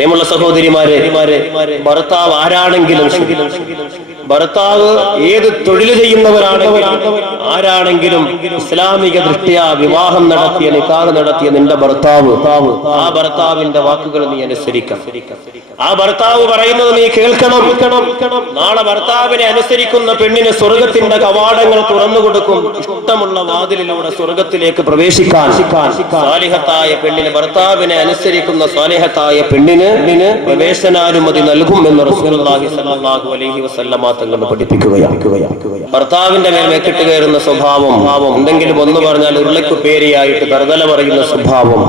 പ്രിയമുള്ള സഹോദരിമാരെ, ഭർത്താവ് ആരാണെങ്കിലും, ഭർത്താവ് ഏത് തൊഴിൽ ചെയ്യുന്നവരാണെങ്കിലും ആരാണെങ്കിലും ഇസ്ലാമിക ദൃഷ്ട്യാ വിവാഹം നടത്തിയ, നിക്കാഹ് നടത്തിയ നിന്റെ ഭർത്താവ്, ആ ഭർത്താവിന്റെ വാക്കുകൾ നീ അനുസരിക്കണം. ആ ഭർത്താവ് പറയുന്നത് നീ കേൾക്കണം. നാളെ ഭർത്താവിനെ അനുസരിക്കുന്ന പെണ്ണിന് സ്വർഗത്തിന്റെ കവാടങ്ങൾ തുറന്നു കൊടുക്കും. ഇഷ്ടമുള്ള വാതിലിലൂടെ സ്വർഗത്തിലേക്ക് പ്രവേശിക്കാൻ സാലിഹത്തായ പെണ്ണിന്, ഭർത്താവിനെ അനുസരിക്കുന്ന സാലിഹത്തായ പെണ്ണിന് പ്രവേശനാനുമതി നൽകും എന്ന് റസൂലുള്ളാഹി സ്വല്ലല്ലാഹു അലൈഹി വസല്ലമ തങ്ങൾ പഠിപ്പിക്കുകയാണ്. ഭർത്താവിന്റെ മേൽ വെക്കിട്ട് കയറുന്ന സ്വഭാവം, എന്തെങ്കിലും ഒന്ന് പറഞ്ഞാൽ ഉരുളയ്ക്ക് പേരിയായിട്ട് തറുതല പറയുന്ന സ്വഭാവം,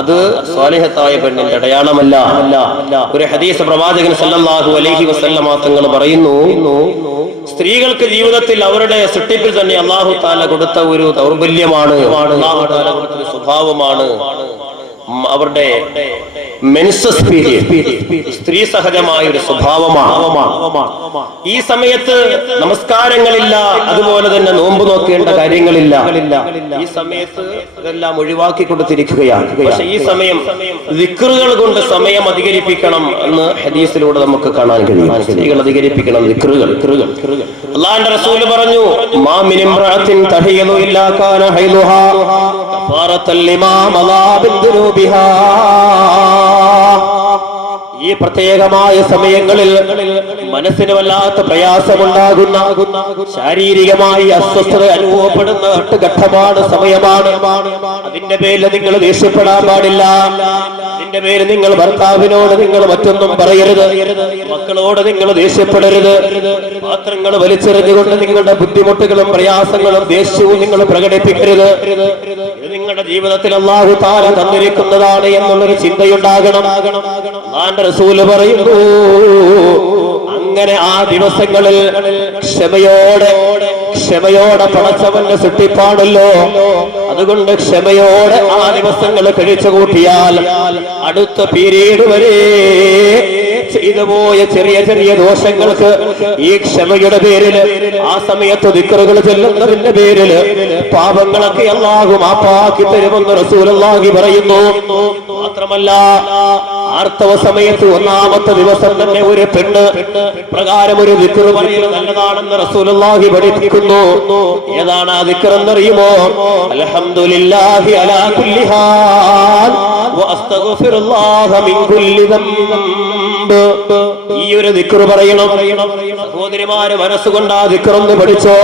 അത് സാലിഹത്തായ പെണ്ണിന്റെ അടയാളമല്ല. ഒരു ഹദീസ് പ്രവാചകൻ സല്ലല്ലാഹു അലൈഹി വസല്ലമ തങ്ങൾ പറയുന്നു, സ്ത്രീകൾക്ക് ജീവിതത്തിൽ അവരുടെ സൃഷ്ടിപ്പിൽ തന്നെ അല്ലാഹു തആല കൊടുത്ത ഒരു ദൗർബല്യമാണ്, അല്ലാഹു തആല കൊടുത്ത ഒരു സ്വഭാവമാണ് അവരുടെ മെൻസസ് പീരിയഡ്, സ്ത്രീ സഹജമായ ഒരു സ്വഭാവമാണ്. ഈ സമയത്ത് നമസ്കാരങ്ങളില്ല, അതുപോലെ തന്നെ നോമ്പ് നോക്കേണ്ട കാര്യങ്ങളില്ല. ഈ സമയത്ത് ഇതെല്ലാം ഒഴിവാക്കി കൊടുത്തിരിക്കുകയാണ്. പക്ഷെ ഈ സമയം ദിക്റുകൾ കൊണ്ട് സമയം അധികരിപ്പിക്കണം എന്ന് ഹദീസിലൂടെ നമുക്ക് കാണാൻ കഴിയും. സ്ത്രീകൾ അധികരിപ്പിക്കണം ദിക്റുകൾ. അല്ലാഹുവിന്റെ റസൂൽ പറഞ്ഞു, മാ മിൻ ഇംറഅത്തിൻ തഹിയു ഇല്ലാ കാന ഹൈലുഹാ കഫാറത്തൻ ലിമാ മളാ ബിദുനൂബിഹാ. ഈ പ്രത്യേകമായ സമയങ്ങളിൽ മനസ്സിന് വല്ലാത്ത പ്രയാസമുണ്ടാകുന്ന, ശാരീരികമായി അസ്വസ്ഥത അനുഭവപ്പെടുന്ന ഘട്ടമാണ്, സമയമാണ്. അതിന്റെ പേരിൽ നിങ്ങൾ ദേഷ്യപ്പെടാൻ പാടില്ല. അതിന്റെ പേരിൽ നിങ്ങൾ ഭർത്താവിനോട് നിങ്ങൾ മറ്റൊന്നും പറയരുത്, മക്കളോട് നിങ്ങൾ ദേഷ്യപ്പെടരുത്. പാത്രങ്ങൾ വലിച്ചെറിഞ്ഞുകൊണ്ട് നിങ്ങളുടെ ബുദ്ധിമുട്ടുകളും പ്രയാസങ്ങളും ദേഷ്യവും നിങ്ങൾ പ്രകടിപ്പിക്കരുത്. ഇത് നിങ്ങളുടെ ജീവിതത്തിൽ അല്ലാഹു തആല തന്നിരിക്കുന്നതാണ് എന്നുള്ളൊരു ചിന്തയുണ്ടാകണം. അല്ലാഹുവിന്റെ റസൂല് പറയുന്നു, അങ്ങനെ ആ ദിവസങ്ങളിൽ ക്ഷമയോടെ പടച്ചവന്റെ സൃഷ്ടിപ്പാണല്ലോ, അതുകൊണ്ട് ക്ഷമയോടെ ആ ദിവസങ്ങൾ കഴിച്ചു കൂട്ടിയാൽ അടുത്ത പീരീഡ് വരെ ചെയ്തു പോയ ചെറിയ ചെറിയ ദോഷങ്ങൾക്ക് ഈ ക്ഷമയുടെ പേരില്, ആ സമയത്ത് ദിക്റുകൾ ചൊല്ലുന്നതിന്റെ പേരില് പാപങ്ങളൊക്കെ അല്ലാഹു മാപ്പാക്കി തരുമെന്ന് റസൂലുള്ളാഹി പറയുന്നു. മാത്രമല്ല, ആർത്തവ സമയത്ത് ഒന്നാമത്തെ ദിവസം തന്നെ ഒരു പെണ്ണ് പ്രകാരം ഒരു ദിക്ർ പറയുന്നത് നല്ലതാണെന്ന് റസൂലുള്ളാഹി പഠിപ്പിക്കുന്നു. ഏതാണ് ആ ദിക്ർ എന്നറിയുമോ? അൽഹംദുലില്ലാഹി അലാ കുല്ലി ഹാൽ വഅസ്തഗ്ഫിറുല്ലാഹ മിൻ കുല്ലി ദംബ്. ഈ ഒരു ദിക്ർ പറയണം. സഹോദരിമാരെ, മനസ്സുകൊണ്ട് ആ ദിക്ർ ഒന്ന് പഠിച്ചോ.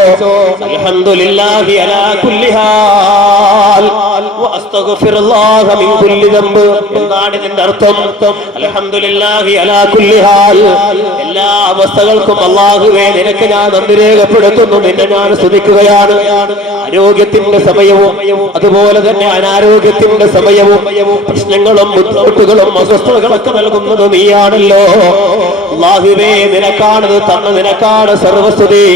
അൽഹംദുലില്ലാഹി അലാ കുല്ലി ഹാൽ വഅസ്തഗ്ഫിറുല്ലാഹ മിൻ കുല്ലി ദംബ്. എന്താണ് ഇതിന്റെ അർത്ഥം? അൽഹംദുലില്ലാഹി അലാ കുല്ലി ഹാൽ, എല്ലാ അവസ്ഥകൾക്കും അല്ലാഹുവേ നിനക്ക് ഞാൻ നന്ദി രേഖപ്പെടുത്തുന്നു, നിന്നെ ഞാൻ സ്തുതിക്കുകയാണ്. ആരോഗ്യത്തിന്റെ സമയവും അതുപോലെ തന്നെ അനാരോഗ്യത്തിന്റെ സമയവും പ്രശ്നങ്ങളും ബുദ്ധിമുട്ടുകളും അസ്വസ്ഥതകളൊക്കെ നൽകുന്നത് നീയാണല്ലോ. അല്ലാഹുവേ നിനക്കാണത് തന്ന, നിനക്കാണ് സർവസ്തുതി.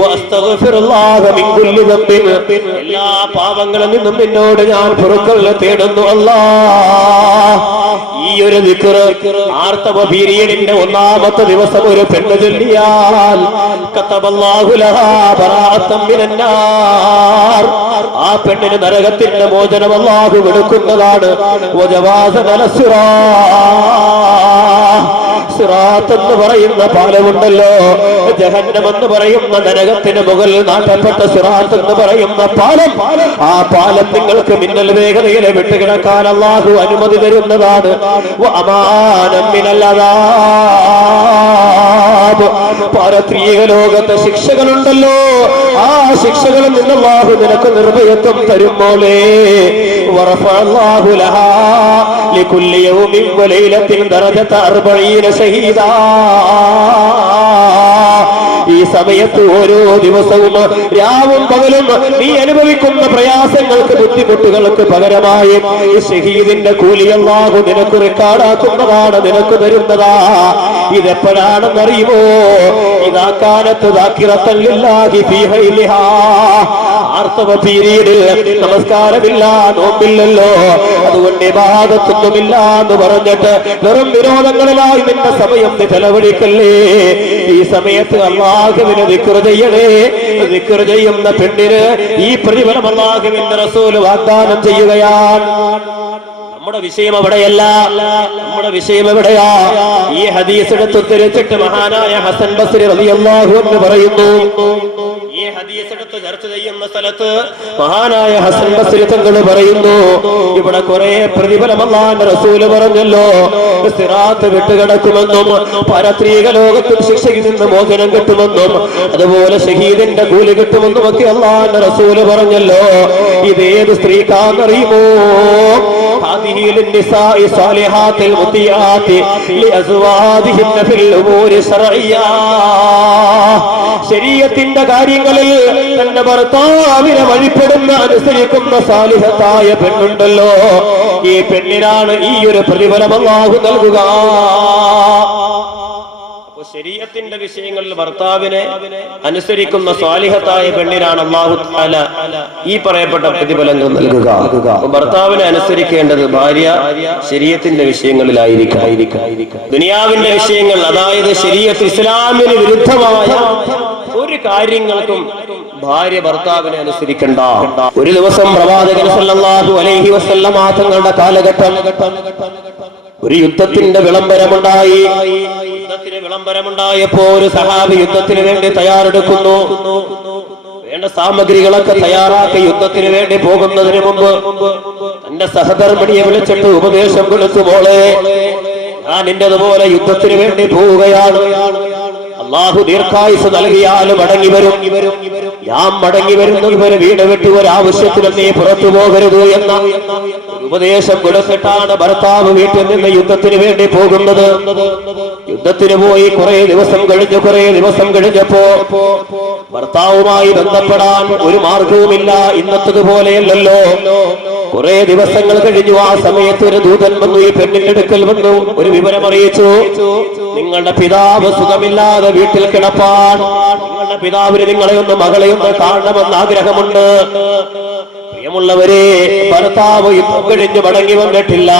വഅസ്തഗ്ഫിറുല്ലാഹ മിൻ കുല്ലി ദംബിൻ, എല്ലാ പാപങ്ങളിൽ നിന്നും നിന്നോട് ഞാൻ പൊറുക്കൽ തേടുന്നു അല്ലാഹ്. ഈ ഒരു ദിക്ർ ആർത്തവ പീരിയഡിന്റെ ഒന്നാമത്തെ ദിവസം ഒരു പെണ്ണ് ചൊല്ലിയാൽ കതബല്ലാഹു ലഹാ ബറാഅത്തൻ മിനന്നാർ, ആ പെണ്ണിന് നരകത്തിന്റെ മോചനം അല്ലാഹു കൊടുക്കുന്നതാണ്. വജവാസന സിറാത്ത് എന്ന് പറയുന്ന പാലമുണ്ടല്ലോ, ജഹന്നം എന്ന് പറയുന്ന നരകത്തിന് മുകളിൽ നാട്ടപ്പെട്ട സിറാത്ത് എന്ന് പറയുന്ന പാലം, ആ പാലം നിങ്ങൾക്ക് മിന്നൽ വേഗതയിൽ വിട്ടുകിടക്കാൻ അല്ലാഹു അനുമതി തരുന്നതാണ്. വഅമാനം മിനൽ അദാബ്, പാരത്രിക ലോകത്തെ ശിക്ഷകളുണ്ടല്ലോ, ആ ശിക്ഷകളിൽ നിന്ന് അല്ലാഹു നിനക്ക് നിർഭയത്വം തരുമ്പോളേ. വറഫഅല്ലാഹു ലഹാ ലികുല്ലി യൗമിൻ വലൈലത്തിൻ ദറജത 40 ശഹീദാ. ഈ സമയത്ത് ഓരോ ദിവസവും രാവും പകലും നീ അനുഭവിക്കുന്ന പ്രയാസങ്ങൾക്ക് ബുദ്ധിമുട്ടുകൾക്ക് പകരമായി ഈ ഷഹീദിന്റെ കൂലി അല്ലാഹു നിനക്ക് റെക്കോർഡാക്കുന്നതാണ്, നിനക്ക് തരുന്നതാ. ഇതെപ്പോഴാണെന്നറിയുമോ? ഇദാ കാനത്ത് ദാക്കിറത്തൻ ലില്ലാഹി ഫീ ഹൈലിഹാ, ആർത്തവ പീരീഡിൽ നമസ്കാരമില്ല, നോമ്പില്ലല്ലോ, അതുകൊണ്ട് ഇബാദത്തൊന്നുമില്ല എന്ന് പറഞ്ഞിട്ട് വെറും വിനോദങ്ങളിലായി നിന്റെ സമയം ചെലവഴിക്കല്ലേ. ഈ സമയത്ത് അല്ലാഹുവിനെ ദിക്ർ ചെയ്യണേ. ദിക്ർ ചെയ്യുന്ന പെണ്ണിന് ഈ പ്രതിഫലം അല്ലാഹുവിന്റെ റസൂൽ വാഗ്ദാനം ചെയ്യുകയാണ്. നമ്മുടെ വിഷയം അവിടെയല്ല. നമ്മുടെ വിഷയം എവിടെയാ? ഈ ഹദീസ് എടുത്ത് തിരിച്ചിട്ട് മഹാനായ ഹസൻ ബസ്രി റളിയല്ലാഹു അൻഹു പറയുന്നു, ഈ ഹദീസ് എടുത്ത് ചർച്ച ചെയ്യുന്ന സ്ഥലത്ത് മഹാനായ ഹസൻ ബസ്രി തങ്ങൾ പറയുന്നു, ഇവിടെ കുറെ പ്രതിഫലം അല്ലാഹുവിന്റെ റസൂൽ പറഞ്ഞല്ലോ. സിറാത്ത് വിട്ടുകിടക്കുമെന്നും പരത്രീക ലോകത്തിൽ ശിക്ഷയിൽ നിന്ന് മോചനം കിട്ടുമെന്നും അതുപോലെ ഷഹീദിന്റെ കൂലി കിട്ടുമെന്നും ഒക്കെ അല്ലാഹുവിന്റെ റസൂൽ പറഞ്ഞല്ലോ. ഇതേത് സ്ത്രീക്കാന്നറിയുമോ? ശരീഅത്തിന്റെ കാര്യങ്ങളിൽ തന്റെ ഭർത്താവിനെ വഴിപ്പെടുന്ന അനുസരിക്കുന്ന സാലിഹത്തായ പെണ്ണുണ്ടല്ലോ, ഈ പെണ്ണിനാണ് ഈ ഒരു പ്രതിഫലം അല്ലാഹു നൽകുക. ശരീഅത്തിന്റെ വിഷയങ്ങളിൽ ഭർത്താവിനെ അനുസരിക്കുന്ന സ്വാലിഹത്തായ പെണ്ണിനാണ് അല്ലാഹു തആല ഈ പറയപ്പെട്ട പ്രതിഫലങ്ങൾ നൽകുക. ഭർത്താവിനെ അനുസരിക്കേണ്ടത് ഭാര്യ ശരീഅത്തിന്റെ വിഷയങ്ങളിലായിരിക്കും. ദുനിയാവിന്റെ വിഷയങ്ങൾ, അതായത് ശരീഅത്ത് ഇസ്ലാമിന് വിരുദ്ധമായ ഒരു കാര്യങ്ങൾക്കും ഭാര്യ ഭർത്താവിനെ അനുസരിക്കണ്ട. ഒരു ദിവസം പ്രവാചകൻ സല്ലല്ലാഹു അലൈഹി വസല്ലമ തങ്ങളുടെ കാലഘട്ടം ഒരു യുദ്ധത്തിന്റെ വിളംബരമുണ്ടായി. വിളംബരമുണ്ടായപ്പോ ഒരു സഹാബി യുദ്ധത്തിന് വേണ്ടി തയ്യാറെടുക്കുന്നു. വേണ്ട സാമഗ്രികളൊക്കെ തയ്യാറാക്കി യുദ്ധത്തിന് വേണ്ടി പോകുന്നതിന് മുമ്പ് തന്റെ സഹധർമ്മിണിയെ വിളിച്ചിട്ട് ഉപദേശം കൊടുത്തു, മോളെ, ഞാൻ നിന്റേതുപോലെ യുദ്ധത്തിന് വേണ്ടി പോവുകയാണ്. അല്ലാഹു ദീർഘായുസ് നൽകിയാൽ മടങ്ങി വരും. ഞാൻ മടങ്ങി വരുന്നത് വരെ വീട് വിട്ട് ഒരാവശ്യത്തിനും നീ പുറത്തു പോകരുത് എന്ന ഉപദേശം കൊടുത്തിട്ടാണ് ഭർത്താവ് വീട്ടിൽ നിന്ന് യുദ്ധത്തിന് വേണ്ടി പോകുന്നത്. യുദ്ധത്തിന് പോയി കുറെ ദിവസം കഴിഞ്ഞപ്പോ ഭർത്താവുമായി ബന്ധപ്പെടാൻ ഒരു മാർഗവുമില്ല. ഇന്നത്തതുപോലെയല്ലല്ലോ. കുറെ ദിവസങ്ങൾ കഴിഞ്ഞു. ആ സമയത്ത് ഒരു ദൂതൻ വന്നു, ഈ പെണ്ണിന്റെ അടുക്കൽ വന്നു, ഒരു വിവരം അറിയിച്ചു, നിങ്ങളുടെ പിതാവ് സുഖമില്ലാതെ വീട്ടിൽ കിടപ്പാൻ, നിങ്ങളുടെ പിതാവിന് നിങ്ങളെ ഒന്ന് മകളെ ഒന്ന് കാണണമെന്ന് ആഗ്രഹമുണ്ട്. പ്രിയമുള്ളവരെ, ഭർത്താവ് യുദ്ധം കഴിഞ്ഞ് മടങ്ങി വന്നിട്ടില്ല.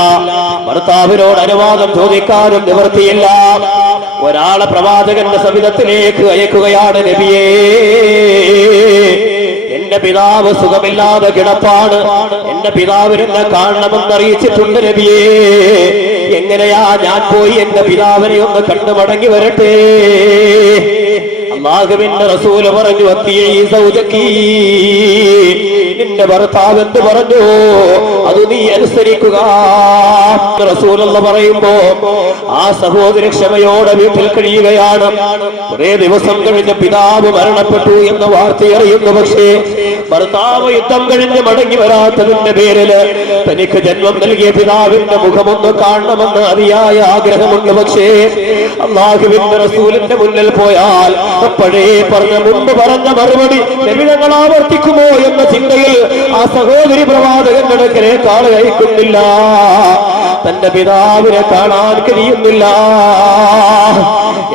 ഭർത്താവിനോട് അനുവാദം ചോദിക്കാനും നിവൃത്തിയില്ല. ഒരാളെ പ്രവാചകന്റെ സവിധത്തിലേക്ക് അയക്കുകയാണ്, നബിയേ, എന്റെ പിതാവ് സുഖമില്ലാതെ കിടപ്പാണ്, എന്റെ പിതാവിനെ കാണണമെന്ന് അറിയിച്ചിട്ടുണ്ട് നബിയേ. എങ്ങനെയാ ഞാൻ പോയി എന്റെ പിതാവിനെ ഒന്ന് കണ്ടു മടങ്ങി വരട്ടെ? അല്ലാഹുവിന്റെ റസൂല് പറഞ്ഞു, നിന്റെ ഭർത്താവ് എന്ത് പറഞ്ഞു അത് നീ അനുസരിക്കുക. റസൂലുള്ള പറയുമ്പോ ആ സഹോദരി ക്ഷമയോടെ വീട്ടിൽ കഴിയുകയാണ്. കുറെ ദിവസം കഴിഞ്ഞ് പിതാവ് മരണപ്പെട്ടു എന്ന വാർത്ത അറിയുന്നു. പക്ഷേ ഭർത്താവ് യുദ്ധം കഴിഞ്ഞ് മടങ്ങി വരാത്തതിന്റെ പേരില് തനിക്ക് ജന്മം നൽകിയ പിതാവിന്റെ മുഖമൊന്ന് കാണണമെന്ന് അതിയായ ആഗ്രഹമുണ്ട്. പക്ഷേ അല്ലാഹുവിന്റെ റസൂലിന്റെ മുന്നിൽ പോയാൽ മുമ്പ് പറഞ്ഞ മറുപടി നബിതങ്ങൾ ആവർത്തിക്കുമോ എന്ന ചിന്തയിൽ ആ സഹോദരി പ്രവാചകന്റെ അടുക്കലേക്ക് ആളെ അയക്കുന്നില്ല. തന്റെ പിതാവിനെ കാണാൻ കഴിയുന്നില്ല.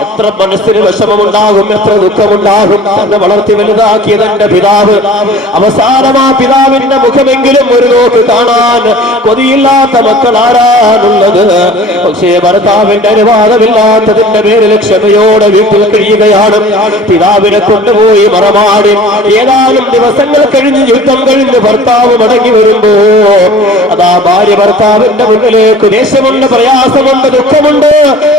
എത്ര മനസ്സിന് വിഷമമുണ്ടാകും, എത്ര ദുഃഖമുണ്ടാകും. തന്നെ വളർത്തി വലുതാക്കിയ തന്റെ പിതാവ്, അവസാനം ആ പിതാവിന്റെ മുഖമെങ്കിലും ഒരു നോക്ക് കാണാൻ കൊതിയില്ലാത്ത മക്കൾ ആരാണുള്ളത്? പക്ഷേ ഭർത്താവിന്റെ അനുവാദമില്ലാത്തതിന്റെ പേരിൽ ക്ഷമയോടെ വീട്ടിൽ കഴിയുകയാണ്. പിതാവിനെ കൊണ്ടുപോയി മറമാടി. ഏതാനും ദിവസങ്ങൾ കഴിഞ്ഞ് യുദ്ധം കഴിഞ്ഞ് ഭർത്താവ് മടങ്ങി വരുമ്പോ അതാ ഭാര്യ ഭർത്താവിന്റെ മുന്നിലേക്ക് ദേഷ്യമുണ്ട്, പ്രയാസമുണ്ട്, ദുഃഖമുണ്ട്.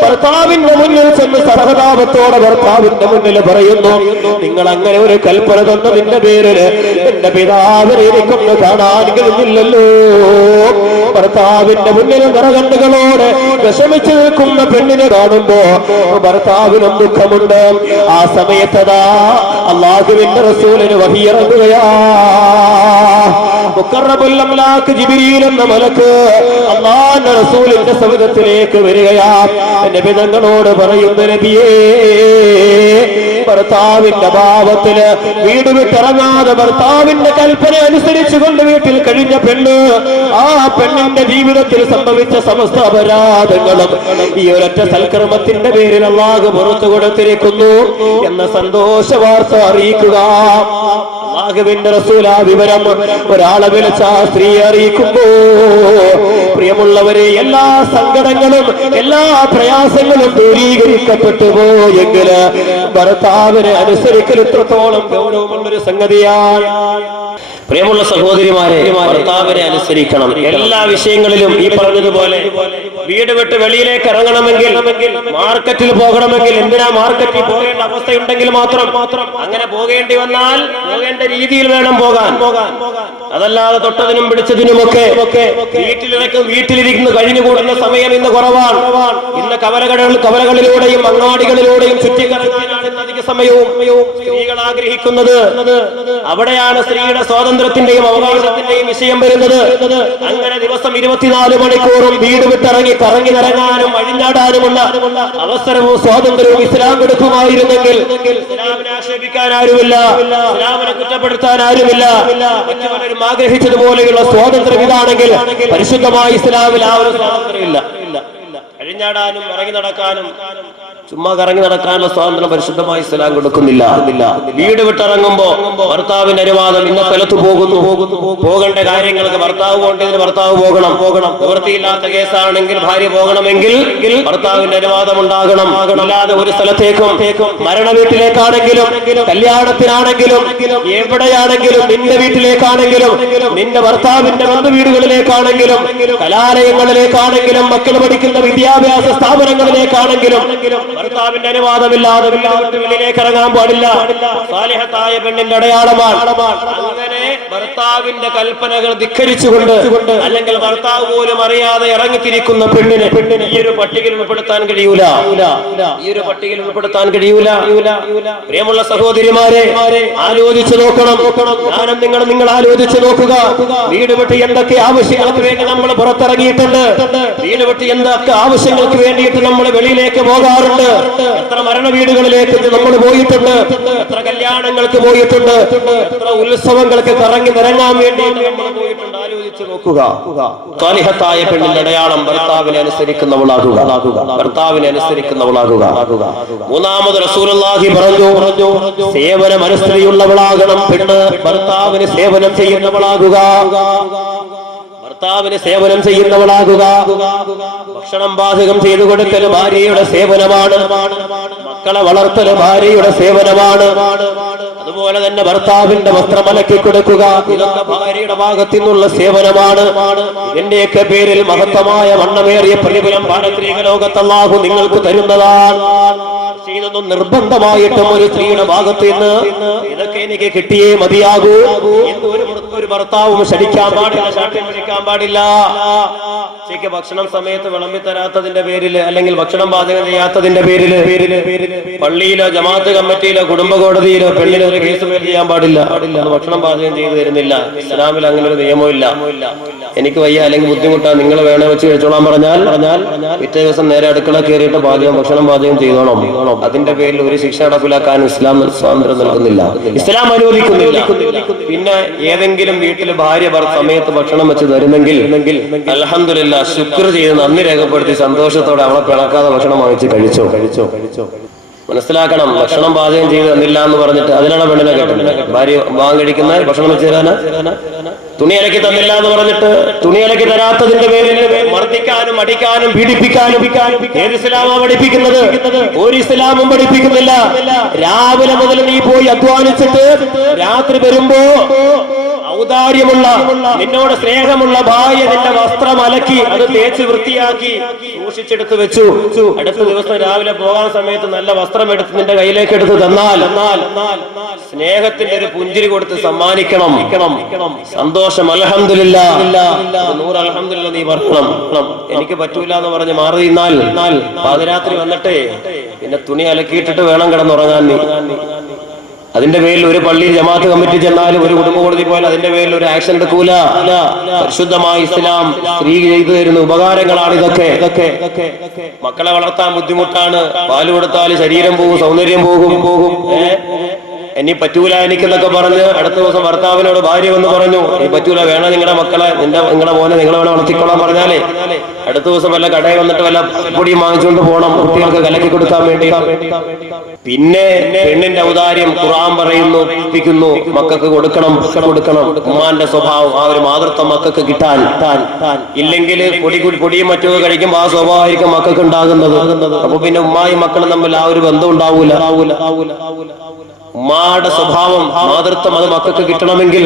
ഭർത്താവിന്റെ മുന്നിൽ ചെന്ന് സഹതാപത്തോടെ ഭർത്താവിന്റെ മുന്നിൽ പറയുന്നു, നിങ്ങൾ അങ്ങനെ ഒരു കൽപ്പന തന്നതിന്റെ പേരിൽ എന്റെ പിതാവിനെ എനിക്കൊന്ന് കാണാൻ കഴിഞ്ഞില്ലല്ലോ. ഭർത്താവിന്റെ മുന്നിൽ നിറകണ്ണുകളോടെ വിഷമിച്ചു നിൽക്കുന്ന പെണ്ണിനെ കാണുമ്പോ ഭർത്താവിനും ദുഃഖമുണ്ട്. ആ സമയത്തതാ അല്ലാഹുവിന്റെ റസൂലിന് വഹി ഇറങ്ങുകയാ. മുഖറബുൽ അംലാക്ക് ജിബ്രീൽ എന്ന മലക്ക് അല്ലാഹുവിന്റെ റസൂലിന്റെ സവിധത്തിലേക്ക് വരികയാ. നബി തങ്ങളോട് പറയുന്ന, നബിയേ, ഭർത്താവിന്റെ ഭാവത്തില് വീട് വിട്ടിറങ്ങാതെ ഭർത്താവിന്റെ കൽപ്പന അനുസരിച്ചുകൊണ്ട് വീട്ടിൽ കഴിഞ്ഞ പെണ്ണ്, ആ പെണ്ണിന്റെ ജീവിതത്തിൽ സംഭവിച്ച സമസ്ത അപരാധങ്ങളും ഈ ഒരൊറ്റ സൽക്കർമ്മത്തിന്റെ പേരിൽ അല്ലാഹു പുറത്തു കൊടുത്തിരിക്കുന്നു എന്ന സന്തോഷ വാർത്ത അറിയിക്കുക. അല്ലാഹുവിന്റെ റസൂൽ ആ വിവരം ഒരാളെ വിളിച്ച ആ സ്ത്രീ അറിയിക്കുമ്പോ, പ്രിയമുള്ളവരെ, എല്ലാ സങ്കടങ്ങളും എല്ലാ പ്രയാസങ്ങളും ദൂരീകരിക്കപ്പെട്ടു പോയെങ്കില് ഭർത്താവിനെ അനുസരിക്കൽ ഇത്രത്തോളം ഗൗരവമുള്ളൊരു സംഗതിയാണ്. പ്രിയമുള്ള സഹോദരിമാരെ, ഭർത്താവിനെ അനുസരിക്കണം എല്ലാ വിഷയങ്ങളിലും. ഈ പറഞ്ഞതുപോലെ വീട് വിട്ട് വെളിയിലേക്ക് ഇറങ്ങണമെങ്കിൽ, മാർക്കറ്റിൽ പോകണമെങ്കിൽ, എന്തിനാ മാർക്കറ്റിൽ പോകേണ്ട അവസ്ഥയുണ്ടെങ്കിൽ മാത്രം അങ്ങനെ പോകേണ്ടി വന്നാൽ പോകേണ്ട രീതിയിൽ വേണം പോകാൻ. അതല്ലാതെ തൊട്ടതിനും പിടിച്ചതിനുമൊക്കെ വീട്ടിലിരിക്കുന്ന കഴിഞ്ഞുകൂടുന്ന സമയം ഇന്ന് കുറവാണ്. ഇന്ന് കവലകളിലൂടെയും അങ്ങാടികളിലൂടെയും ചുറ്റിക്കറങ്ങാനാണ് ഇന്ന് അധിക സമയവും സ്ത്രീകൾ ആഗ്രഹിക്കുന്നത്. അവിടെയാണ് സ്ത്രീയുടെ സ്വാതന്ത്ര്യത്തിന്റെയും അവകാശത്തിന്റെയും വിഷയം വരുന്നത്. അങ്ങനെ ദിവസം 24 മണിക്കൂറും വീട് വിട്ടിറങ്ങി കറങ്ങി നിറങ്ങാനും അഴിഞ്ഞാടാനുമുള്ള അവസരവും സ്വാതന്ത്ര്യവും ഇസ്ലാം കൊടുക്കുമായിരുന്നെങ്കിൽ ഇസ്ലാമിനെ ആക്ഷേപിക്കാൻ ആരുമില്ല, ഇസ്ലാമിനെ കുറ്റപ്പെടുത്താൻ ആരുമില്ല. മറ്റു പലരും ആഗ്രഹിച്ചതുപോലെയുള്ള സ്വാതന്ത്ര്യം ഇതാണെങ്കിൽ പരിശുദ്ധമായ ഇസ്ലാമിൽ ആ ഒരു സ്വാതന്ത്ര്യമില്ല. അഴിഞ്ഞാടാനും ഇറങ്ങി നടക്കാനും ചുമ്മാ കറങ്ങി നടക്കാനുള്ള സ്വാതന്ത്ര്യം പരിശുദ്ധമായി ഇസ്ലാം കൊടുക്കുന്നില്ല. വീട് വിട്ടിറങ്ങുമ്പോ ഭർത്താവിന്റെ അനുവാദം. ഇന്ന സ്ഥലത്ത് പോകേണ്ട കാര്യങ്ങൾക്ക് ഭർത്താവ് പോകേണ്ടതിന് ഭർത്താവ് പോകണം. നിവൃത്തിയില്ലാത്ത കേസാണെങ്കിൽ ഭാര്യ പോകണമെങ്കിൽ ഭർത്താവിന്റെ അനുവാദം ഉണ്ടാകണം. അല്ലാതെ ഒരു സ്ഥലത്തേക്കും, മരണ വീട്ടിലേക്കാണെങ്കിലും കല്യാണത്തിനാണെങ്കിലും എവിടെയാണെങ്കിലും, നിന്റെ വീട്ടിലേക്കാണെങ്കിലും നിന്റെ ഭർത്താവിന്റെ ബന്ധു വീടുകളിലേക്കാണെങ്കിലും കലാലയങ്ങളിലേക്കാണെങ്കിലും മക്കൾ പഠിക്കുന്ന വിദ്യാഭ്യാസ സ്ഥാപനങ്ങളിലേക്കാണെങ്കിലും ഭർത്താവിന്റെ അനുവാദമില്ലാതെ വീട്ടിലേക്ക് ഇറങ്ങാൻ പാടില്ല. സാലിഹത്തായ പെണ്ണിന്റെ അടയാളമാണ്. അങ്ങനെ ഭർത്താവിന്റെ കൽപ്പനകൾ ധിക്കരിച്ചുകൊണ്ട് അല്ലെങ്കിൽ ഭർത്താവ് പോലും അറിയാതെ ഇറങ്ങിത്തിരിക്കുന്ന പെണ്ണിനെ ഈ ഒരു പട്ടികയിൽ ഉൾപ്പെടുത്താൻ കഴിയൂല. പ്രിയമുള്ള സഹോദരിമാരെ, ആലോചിച്ചു നോക്കണം. ഞാനും നിങ്ങൾ ആലോചിച്ചു നോക്കുക. വീട് വിട്ട് എന്തൊക്കെ ആവശ്യങ്ങൾക്ക് വേണ്ടി നമ്മൾ പുറത്തിറങ്ങിയിട്ടുണ്ട്. വീട് വിട്ട് എന്തൊക്കെ ആവശ്യങ്ങൾക്ക് വേണ്ടിയിട്ട് നമ്മൾ വെളിയിലേക്ക് പോകാറുണ്ട്. എത്ര മരണ വീടുകളിലേക്ക് നമ്മൾ പോയിട്ടുണ്ട്, എത്ര കല്യാണങ്ങൾക്ക് പോയിട്ടുണ്ട്, എത്ര ഉത്സവങ്ങൾക്ക് കറങ്ങി നിറങ്ങാൻ വേണ്ടി നമ്മൾ പോയിട്ടുണ്ട്. ആലോചിച്ചു നോക്കുക. സാലിഹത്തായ പെണ്ണിന്റെ അടയാളം ഭർത്താവിനെ അനുസരിക്കുന്നവളാകുക. മൂന്നാമത് റസൂലുള്ളാഹി പറഞ്ഞു, സേവന മനസ്ഥിതിയുള്ളവളാകണം പെണ്ണ്. ഭർത്താവിന് സേവനം ചെയ്യുന്നവളാകുക. ഭക്ഷണം പാചകം ചെയ്തു കൊടുക്കൽ ഭാര്യയുടെ സേവനമാണ്. മക്കളെ വളർത്തൽ ഭാര്യയുടെ സേവനമാണ്. അതുപോലെ തന്നെ ഭർത്താവിന്റെ വസ്ത്രം അലക്കി കൊടുക്കുക, ഇതൊക്കെ ഭാര്യയുടെ ഭാഗത്തു നിന്നുള്ള സേവനമാണ്. ഇതിന്റെയൊക്കെ പേരിൽ മഹത്തമായ വണ്ണമേറിയ പ്രതിഫലം പാരത്രിക ലോകത്ത് അല്ലാഹു നിങ്ങൾക്ക് തരുന്നതാണ്. ഇതൊന്നും നിർബന്ധമായിട്ടും ഒരു സ്ത്രീയുടെ ഭാഗത്ത് നിന്ന് ഇതൊക്കെ എനിക്ക് കിട്ടിയേ മതിയാകൂ എന്ന് ഒരു ഭർത്താവും ശഠിക്കാൻ പാടില്ല, ശാഠ്യം പിടിക്കാൻ പാടില്ല. ഉച്ചയ്ക്ക് ഭക്ഷണം സമയത്ത് വിളമ്പി തരാത്തതിന്റെ പേരില് അല്ലെങ്കിൽ ഭക്ഷണം പാചകം ചെയ്യാത്തതിന്റെ പേരില് പള്ളിയിലോ ജമാഅത്ത് കമ്മിറ്റിയിലോ കുടുംബ കോടതിയിലോ പെണ്ണിന് ഒരു കേസ് ഫയൽ ചെയ്യാൻ പാടില്ല. ഭക്ഷണം പാചകം ചെയ്തു തരുന്നില്ല. ഇസ്ലാമിൽ അങ്ങനെ ഒരു നിയമമില്ല. എനിക്ക് വയ്യ അല്ലെങ്കിൽ ബുദ്ധിമുട്ടാ, നിങ്ങൾ വേണേ വെച്ച് കഴിച്ചോളാൻ പറഞ്ഞാൽ പിറ്റേ ദിവസം നേരെ അടുക്കള കയറിയിട്ട് ഭക്ഷണം പാചകം ചെയ്തോണം. അതിന്റെ പേരിൽ ഒരു ശിക്ഷ നടപ്പിലാക്കാൻ ഇസ്ലാം സ്വാതന്ത്ര്യം നൽകുന്നില്ല, ഇസ്ലാം അനുവദിക്കുന്നില്ല. പിന്നെ ഏതെങ്കിലും വീട്ടിൽ ഭാര്യ സമയത്ത് ഭക്ഷണം വെച്ച് തരുന്നെങ്കിൽ അൽഹംദുലില്ലാ ശുക്ർ ചെയ്ത് നന്ദി രേഖപ്പെടുത്തി സന്തോഷത്തോടെ അവളെ പിണക്കാതെ ഭക്ഷണം വാങ്ങിച്ച് കഴിച്ചോ. മനസ്സിലാക്കണം, ഭക്ഷണം പാചകം ചെയ്ത് തന്നില്ല എന്ന് പറഞ്ഞിട്ട് അതിനാണ് പെണ്ണിനെ കേട്ടത്. ഭാര്യ ഭാഗം കഴിക്കുന്ന ഭക്ഷണം വെച്ച് തരാനാ. തുണി അലക്കി തന്നില്ല എന്ന് പറഞ്ഞിട്ട് തുണി അലക്കി തരാത്തതിന്റെ പേരിൽ മർദ്ദിക്കാനും അടിക്കാനും പീഡിപ്പിക്കാനും ഏത് ഇസ്ലാമാ പഠിപ്പിക്കുന്നത്? ഒരു ഇസ്ലാമും പഠിപ്പിക്കുന്നില്ല. രാവിലെ മുതൽ നീ പോയി അധ്വാനിച്ചിട്ട് രാത്രി വരുമ്പോ ഔദാര്യമുള്ള നിന്നോട് സ്നേഹമുള്ള ഭാര്യ നിന്റെ വസ്ത്രം അലക്കി അത് തേച്ച് വൃത്തിയാക്കി സൂക്ഷിച്ചെടുത്ത് വെച്ചു. അടുത്ത ദിവസം രാവിലെ പോകാൻ സമയത്ത് നല്ല വസ്ത്രം എടുത്ത് നിന്റെ കയ്യിലേക്ക് എടുത്ത് തന്നാൽ സ്നേഹത്തിന്റെ ഒരു പുഞ്ചിരി കൊടുത്ത് സമ്മാനിക്കണം. സന്തോഷം അൽഹംദുലില്ലാ, 100 അൽഹംദുലില്ലാ നീ പറയണം. എനിക്ക് പറ്റൂല എന്ന് പറഞ്ഞ് മാറി നിന്നാൽ പാതിരാത്രി വന്നിട്ടേ പിന്നെ തുണി അലക്കിയിട്ടിട്ട് വേണം കിടന്നുറങ്ങാൻ നീ. അതിന്റെ പേരിൽ ഒരു പള്ളിയിൽ ജമാഅത്ത് കമ്മിറ്റി ചെന്നാലും ഒരു കുടുംബ കോടതി പോയാൽ അതിന്റെ പേരിൽ ഒരു ആക്ഷൻ എടുക്കൂല. പരിശുദ്ധമായ ഇസ്ലാം സ്ത്രീ ചെയ്തു തരുന്ന ഉപകാരങ്ങളാണ് ഇതൊക്കെ. മക്കളെ വളർത്താൻ ബുദ്ധിമുട്ടാണ്, പാല് കൊടുത്താൽ ശരീരം പോകും, സൗന്ദര്യം പോകും. ഇനി പറ്റൂല എനിക്കെന്നൊക്കെ പറഞ്ഞ് അടുത്ത ദിവസം ഭർത്താവിനോട് ഭാര്യ വന്ന് പറഞ്ഞു ഈ പറ്റൂല, വേണം നിങ്ങളുടെ മക്കളെ നിങ്ങളുടെ മോനെ നിങ്ങൾ വേണം വളർത്തിക്കൊള്ളാൻ പറഞ്ഞാലേ അടുത്ത ദിവസം വല്ല കടയിൽ വന്നിട്ട് വല്ല പൊടിയും വാങ്ങിച്ചുകൊണ്ട് പോകണം കുട്ടികൾക്ക് കലക്കി കൊടുക്കാൻ വേണ്ടി. പിന്നെ പെണ്ണിന്റെ ഔദാര്യം ഖുർആൻ പറയുന്നു, മക്കൾക്ക് കൊടുക്കണം. ഉമ്മാന്റെ സ്വഭാവം, ആ ഒരു മാതൃത്വം മക്കൾക്ക് കിട്ടാൻ. ഇല്ലെങ്കിൽ പൊടിയും മറ്റൊക്കെ കഴിക്കുമ്പോൾ ആ സ്വഭാവമായിരിക്കും മക്കൾക്ക് ഉണ്ടാകുന്നത്. അപ്പൊ പിന്നെ ഉമ്മായും മക്കളും തമ്മിൽ ആ ഒരു ബന്ധം ഉണ്ടാവൂല. ഉമ്മാടെ സ്വഭാവം മാതൃത്വം അത് മക്കൾക്ക് കിട്ടണമെങ്കിൽ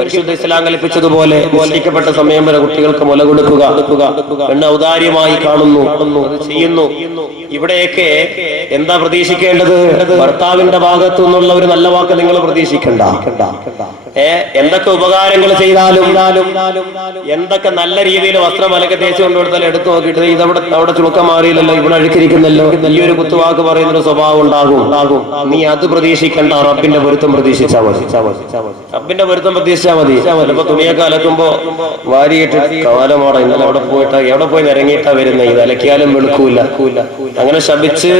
പരിശുദ്ധ ഇസ്ലാം കൽപ്പിച്ചതുപോലെ നിശ്ചയിക്കപ്പെട്ട സമയം വരെ കുട്ടികൾക്ക് മുല കൊടുക്കുക പെണ്ണ് ഔദാര്യമായി കാണുന്നു, അത് ചെയ്യുന്നു. ഇവിടെയൊക്കെ എന്താ പ്രതീക്ഷിക്കേണ്ടത്? ഭർത്താവിന്റെ ഭാഗത്തു നിന്നുള്ള ഒരു നല്ല വാക്ക് നിങ്ങൾ പ്രതീക്ഷിക്കണ്ട. എന്തൊക്കെ ഉപകാരങ്ങൾ ചെയ്താലും എന്തൊക്കെ നല്ല രീതിയിൽ വസ്ത്രം അലക്കെ തേച്ച് കൊണ്ടുകൊടുത്താലും എടുത്തു നോക്കിയിട്ട് ഇതവിടെ അവിടെ ചുളുക്കം മാറിയില്ലല്ലോ, ഇവിടെ അഴുക്കിരിക്കുന്നല്ലോ, ഈ ഒരു കുത്തുവാക്ക് പറയുന്നൊരു സ്വഭാവം ഉണ്ടാകും. നീ അത് പ്രതീക്ഷിക്കണ്ട, റബ്ബിന്റെ പൊരുത്തം പ്രതീക്ഷിച്ചാൽ മതി. റബ്ബിന്റെ പൊരുത്തം പ്രതീക്ഷിച്ചാൽ മതി. ചിലപ്പോ തുണിയൊക്കെ അലക്കുമ്പോ വാരിയിട്ട് കാലമോടെ ഇന്നലെ എവിടെ പോയി ഇറങ്ങിയിട്ടാ വരുന്നത്, ഇത് അലക്കിയാലും വെളുക്കൂല. അങ്ങനെ ശപിച്ച്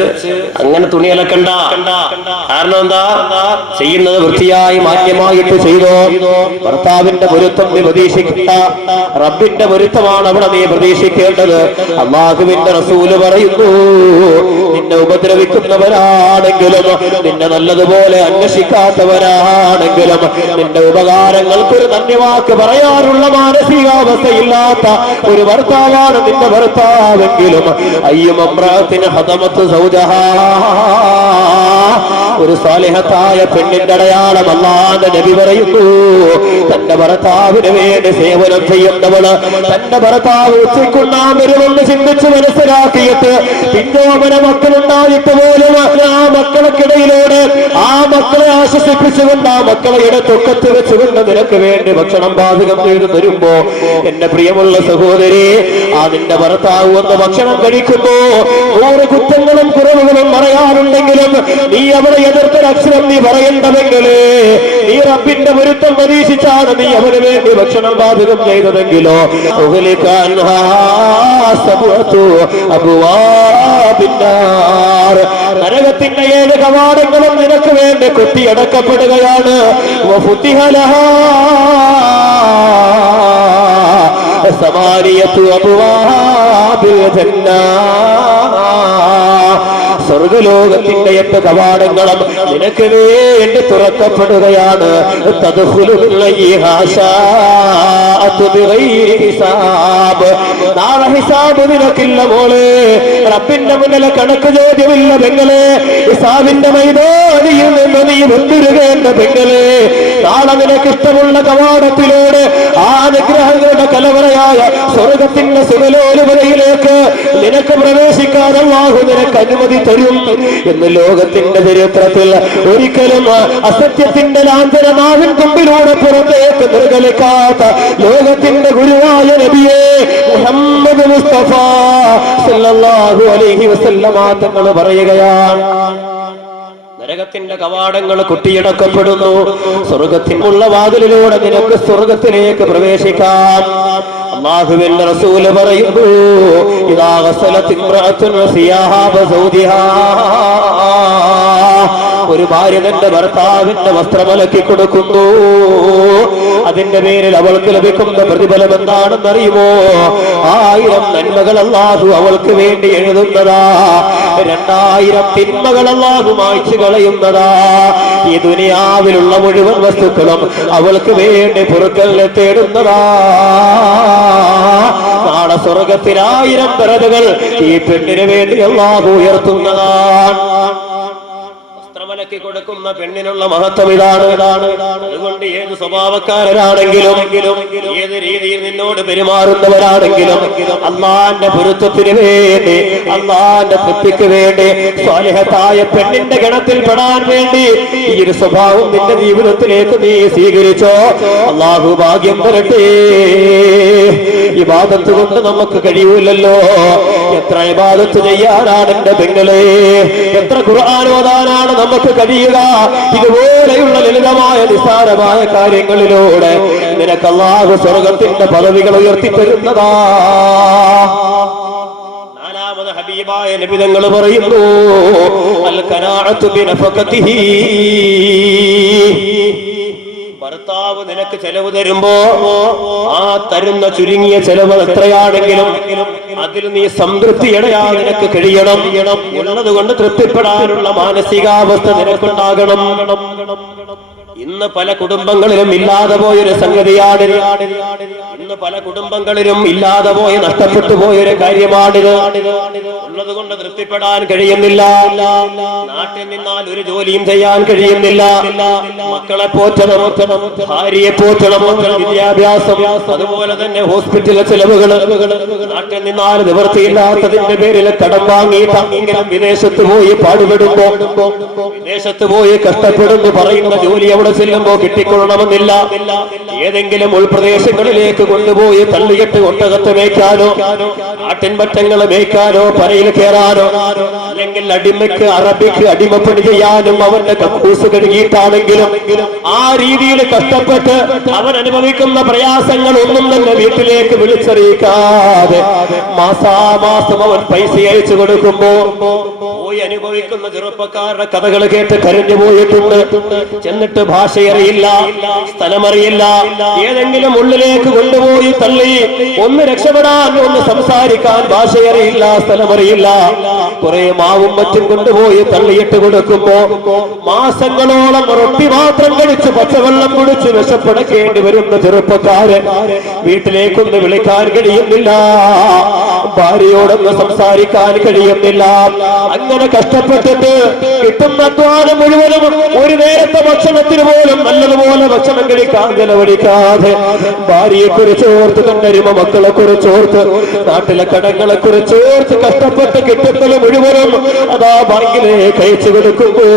അങ്ങനെ തുണി അലക്കണ്ട. കാരണം എന്താ? ചെയ്യുന്നത് വൃത്തിയായി മാന്യമായിട്ട് ചെയ്തോ. ഭർത്താവിന്റെ പൊരുത്തം നീ പ്രതീക്ഷിക്കണ്ട, റബ്ബിന്റെ പൊരുത്തമാണ് അവിടെ നീ പ്രതീക്ഷിക്കേണ്ടത്. അല്ലാഹുവിന്റെ റസൂല് പറയുന്നു, നിന്നെ ഉപദ്രവിക്കുന്നവരാണെങ്കിലും നിന്നെ നല്ലതുപോലെ അന്വേഷിക്കാത്തവരാണെങ്കിലും നിന്റെ ഉപകാരങ്ങൾക്കൊരു ധന്യവാക്ക് പറയാനുള്ള മാനസികാവസ്ഥയില്ലാത്ത ഒരു ഭർത്താവാണ് നിന്റെ ഭർത്താവെങ്കിലും അയ്യുമമ്രാത്തിന് ഹദമത്ത് സൗജഹാ, ഒരു സാലിഹത്തായ പെണ്ണിന്റെ അടയാളം അല്ലാഹുവിന്റെ നബി പറയുന്നു. തന്റെ ഭർത്താവിന് വേണ്ടി സേവനം ചെയ്യുന്നവള് തന്റെ ഭർത്താവ് ഉച്ചയ്ക്കുണ്ണാൻ വരുമെന്ന് ചിന്തിച്ച് മനസ്സിലാക്കിയിട്ട് പിന്നോമന മക്കളുണ്ടായിട്ട് പോലും ആ മക്കൾക്കിടയിലൂടെ ആ മക്കളെ ആശ്വസിപ്പിച്ചുകൊണ്ട് ആ മക്കളെ ഇടത്തൊക്കത്ത് വെച്ചുകൊണ്ട് നിനക്ക് വേണ്ടി ഭക്ഷണം പാചകം ചെയ്ത് തരുമ്പോ എന്റെ പ്രിയമുള്ള സഹോദരി, ആ നിന്റെ ഭർത്താവ് ഒന്ന് ഭക്ഷണം കഴിക്കുമ്പോ 100 കുറ്റങ്ങളും കുറവുകളും പറയാറുണ്ടെങ്കിലും നീ അവളെ എതിർത്തൊരക്ഷരം നീ പറയേണ്ടതെങ്കിലേ, നീ റബ്ബിന്റെ പൊരുത്തം പ്രതീക്ഷിച്ചാണ് നീ അവന് വേണ്ടി ഭക്ഷണം പാചകം ചെയ്തതെങ്കിലോ നരകത്തിന്റെ 7 കവാടങ്ങളും നിനക്ക് വേണ്ടി കൊത്തിയടക്കപ്പെടുകയാണ്. സമാരിയത്തു അബ്വാബിൽ ജന്ന, സ്വർഗലോകത്തിന്റെ 8 കവാടങ്ങളും നിനക്ക് വേണ്ടി തുറക്കപ്പെടുകയാണ്. നാളെ ഹിസാബ് നിനക്കില്ല മോളെ, റബ്ബിന്റെ മുന്നിലെ കണക്ക് ചോദ്യമില്ല പെങ്ങളെ. ഹിസാബിന്റെ മൈതാനിയിൽ നിന്ന് നീ വന്നിരുകേണ്ട പെങ്ങളെ. നാളെ നിനക്ക് ഇഷ്ടമുള്ള കവാടത്തിലൂടെ ആ അനുഗ്രഹങ്ങളുടെ കലവറയായ സ്വർഗത്തിന്റെ സുഖലോലുപതയിലേക്ക് നിനക്ക് പ്രവേശിക്കാൻ അല്ലാഹു നിനക്ക് അനുമതി തരും എന്ന് ലോകത്തിന്റെ ചരിത്രത്തിൽ ഒരിക്കലും അസത്യത്തിന്റെ ലാഞ്ചനമാവിൻ തുമ്പിലൂടെ പുറത്തേക്ക് നിർഗലിക്കാത്ത ലോകത്തിന്റെ ഗുരുവായ നബിയെ മുഹമ്മദ് മുസ്തഫ സല്ലല്ലാഹു അലൈഹി വസല്ലമ തങ്ങൾ പറയുകയാണ്, നരകത്തിന്റെ കവാടങ്ങൾ കൊട്ടിയടക്കപ്പെടുന്നു. സ്വർഗത്തിനുള്ള വാതിലിലൂടെ നിനക്ക് സ്വർഗത്തിലേക്ക് പ്രവേശിക്കാം. അല്ലാഹുവിന്റെ റസൂല് പറയുന്നു, ഇദാ ഗസലത് ഇംറഅത്തുൻ സിയാബ സൗദിഹാ, ഒരു ഭാര്യ തന്റെ ഭർത്താവിന്റെ വസ്ത്രമലക്കി കൊടുക്കുന്നു. അതിന്റെ പേരിൽ അവൾക്ക് ലഭിക്കുന്ന പ്രതിഫലം എന്താണെന്ന് അറിയുമോ? 1000 നന്മകൾ അല്ലാഹു അവൾക്ക് വേണ്ടി എഴുതുന്നതാ, 2000 തിന്മകൾ അല്ലാഹു മായ്ച്ചു കളയുന്നതാ. ഈ ദുനിയാവിലുള്ള മുഴുവൻ വസ്തുക്കളും അവൾക്ക് വേണ്ടി പൊറുക്കലിനെ തേടുന്നതാ. നാളെ സ്വർഗത്തിൽ 1000 ദറജകൾ ഈ പെണ്ണിന് വേണ്ടി അല്ലാഹു ഉയർത്തുന്നതാണ്. വസ്ത്രമലക്കി കൊടുക്കുന്ന പെണ്ണിനുള്ള മഹത്വം ഇതാണ്. അതുകൊണ്ട് ഏത് സ്വഭാവക്കാരനാണെങ്കിലും ഏത് രീതിയിൽ നിന്നോട് പെരുമാറുന്നവരാണെങ്കിലും അല്ലാഹുവിന്റെ പൊരുത്തത്തിന് വേണ്ടി അല്ലാഹുവിന്റെ തൃപ്തിക്ക് വേണ്ടി സ്വാലിഹത്തായ പെണ്ണിന്റെ ഗണത്തിൽ പെടാൻ വേണ്ടി ഈ ഒരു സ്വഭാവം നിന്റെ ജീവിതത്തിലേക്ക് നീ സ്വീകരിച്ചോ. അല്ലാഹു ഭാഗ്യം തരട്ടെ. ഇബാദത്ത് കൊണ്ട് നമുക്ക് കഴിയൂലല്ലോ. എത്ര ഇബാദത്ത് ചെയ്യാനാണ് എന്റെ പെങ്ങളെ, എത്ര ഖുർആൻ ഓതാനാണ് നമുക്ക് കഴിയുക. ഇതുപോലെയുള്ള ലളിതമായ നിസ്സാരമായ കാര്യങ്ങളിലൂടെ നിനക്ക് അല്ലാഹു സ്വർഗത്തിന്റെ പദവികൾ ഉയർത്തിത്തരുന്നതാ. നാലാമത് ഹബീബായ നബി തങ്ങൾ പറയുന്നു, അൽ ഖനാഅത്തു ബിനഫഖതിഹി, ഭർത്താവ് നിനക്ക് ചെലവ് തരുമ്പോ ആ തരുന്ന ചുരുങ്ങിയ ചെലവ് എത്രയാണെങ്കിലും അതിൽ നീ സംതൃപ്തിയടയാ നിനക്ക് കഴിയണം. ഉള്ളത് കൊണ്ട് തൃപ്തിപ്പെടാനുള്ള മാനസികാവസ്ഥ നിനക്കുണ്ടാകണം. ഇന്ന് പല കുടുംബങ്ങളിലും ഇല്ലാതെ പോയൊരു സംഗതിയാണിത്. ഇന്ന് പല കുടുംബങ്ങളിലും ഇല്ലാതെ പോയി നഷ്ടപ്പെട്ടു പോയൊരു കാര്യമാണിത്. ഉള്ളത് കൊണ്ട് തൃപ്തിപ്പെടാൻ കഴിയുന്നില്ല. നാട്ടിൽ നിന്നാൽ ഒരു ജോലിയും ചെയ്യാൻ കഴിയുന്നില്ല. മക്കളെ പോറ്റണം, ഭാര്യയെ പോറ്റണം, വിദ്യാഭ്യാസം, അതുപോലെ തന്നെ ഹോസ്പിറ്റലിലെ ചെലവുകൾ. നാട്ടിൽ നിന്നാൽ നിവൃത്തിയില്ലാത്തതിന്റെ പേരിൽ കടം വാങ്ങിയിട്ടെങ്കിലും വിദേശത്ത് പോയി പാടുപെടുമ്പോ, വിദേശത്ത് പോയി കഷ്ടപ്പെടുന്നു പറയുന്ന ജോലി അവിടെ ചെല്ലുമ്പോ കിട്ടിക്കൊള്ളണമെന്നില്ല. ഏതെങ്കിലും ഉൾപ്രദേശങ്ങളിലേക്ക് കൊണ്ടുപോയി തള്ളിയിട്ട് ഒട്ടകത്ത് മേയ്ക്കാനോ ആട്ടിൻപറ്റങ്ങളെ മേയ്ക്കാനോ പരയിൽ കയറാനോ അല്ലെങ്കിൽ അടിമയ്ക്ക് അറബിക്ക് അടിമപ്പണി ചെയ്യാനും അവന്റെ കക്കൂസ് കഴുകിയിട്ടാണെങ്കിലും ആ രീതിയിൽ കഷ്ടപ്പെട്ട് അവൻ അനുഭവിക്കുന്ന പ്രയാസങ്ങൾ ഒന്നും തന്നെ വീട്ടിലേക്ക് വിളിച്ചറിയിക്കാതെ മാസാമാസം അവൻ പൈസ അയച്ചു കൊടുക്കുമ്പോ പോയി അനുഭവിക്കുന്ന ചെറുപ്പക്കാരുടെ കഥകൾ കേട്ട് കരഞ്ഞു പോയിട്ടുണ്ട്. ചെന്നിട്ട് ഭാഷയറിയില്ല, സ്ഥലമറിയില്ല, ഏതെങ്കിലും ഉള്ളിലേക്ക് കൊണ്ടുപോയി തള്ളി ഒന്ന് രക്ഷപ്പെടാൻ, ഒന്ന് സംസാരിക്കാൻ ഭാഷയറിയില്ല, സ്ഥലമറിയില്ല. കുറെ മാവും മറ്റും കൊണ്ടുപോയി തള്ളിയിട്ട് കൊടുക്കുമ്പോ മാസങ്ങളോളം റൊട്ടി മാത്രം കഴിച്ച് പച്ചവെള്ളം കുടിച്ച് വിശപ്പടക്കേണ്ടി വരുന്ന ചെറുപ്പക്കാര് വീട്ടിലേക്കൊന്ന് വിളിക്കാൻ കഴിയുന്നില്ല, ഭാര്യയോടൊന്ന് സംസാരിക്കാൻ കഴിയുന്നില്ല. അങ്ങനെ കഷ്ടപ്പെട്ടിട്ട് കിട്ടുന്ന അധ്വാനം മുഴുവനും ഒരു നേരത്തെ ഭക്ഷണത്തിന് പോലും നല്ലതുപോലെ ഭക്ഷണം കഴിക്കാൻ ചെലവഴിക്കാതെ ഭാര്യയെ കുറിച്ച് ഓർത്ത്, തന്റെ അരുമ മക്കളെ കുറിച്ച് ഓർത്ത്, നാട്ടിലെ കടങ്ങളെ കുറിച്ച് ഓർത്ത് കഷ്ടപ്പെട്ട് കിട്ടുന്നത് മുഴുവനും അതാ ബാങ്കിലേക്ക് അയച്ചു കൊടുക്കുമ്പോ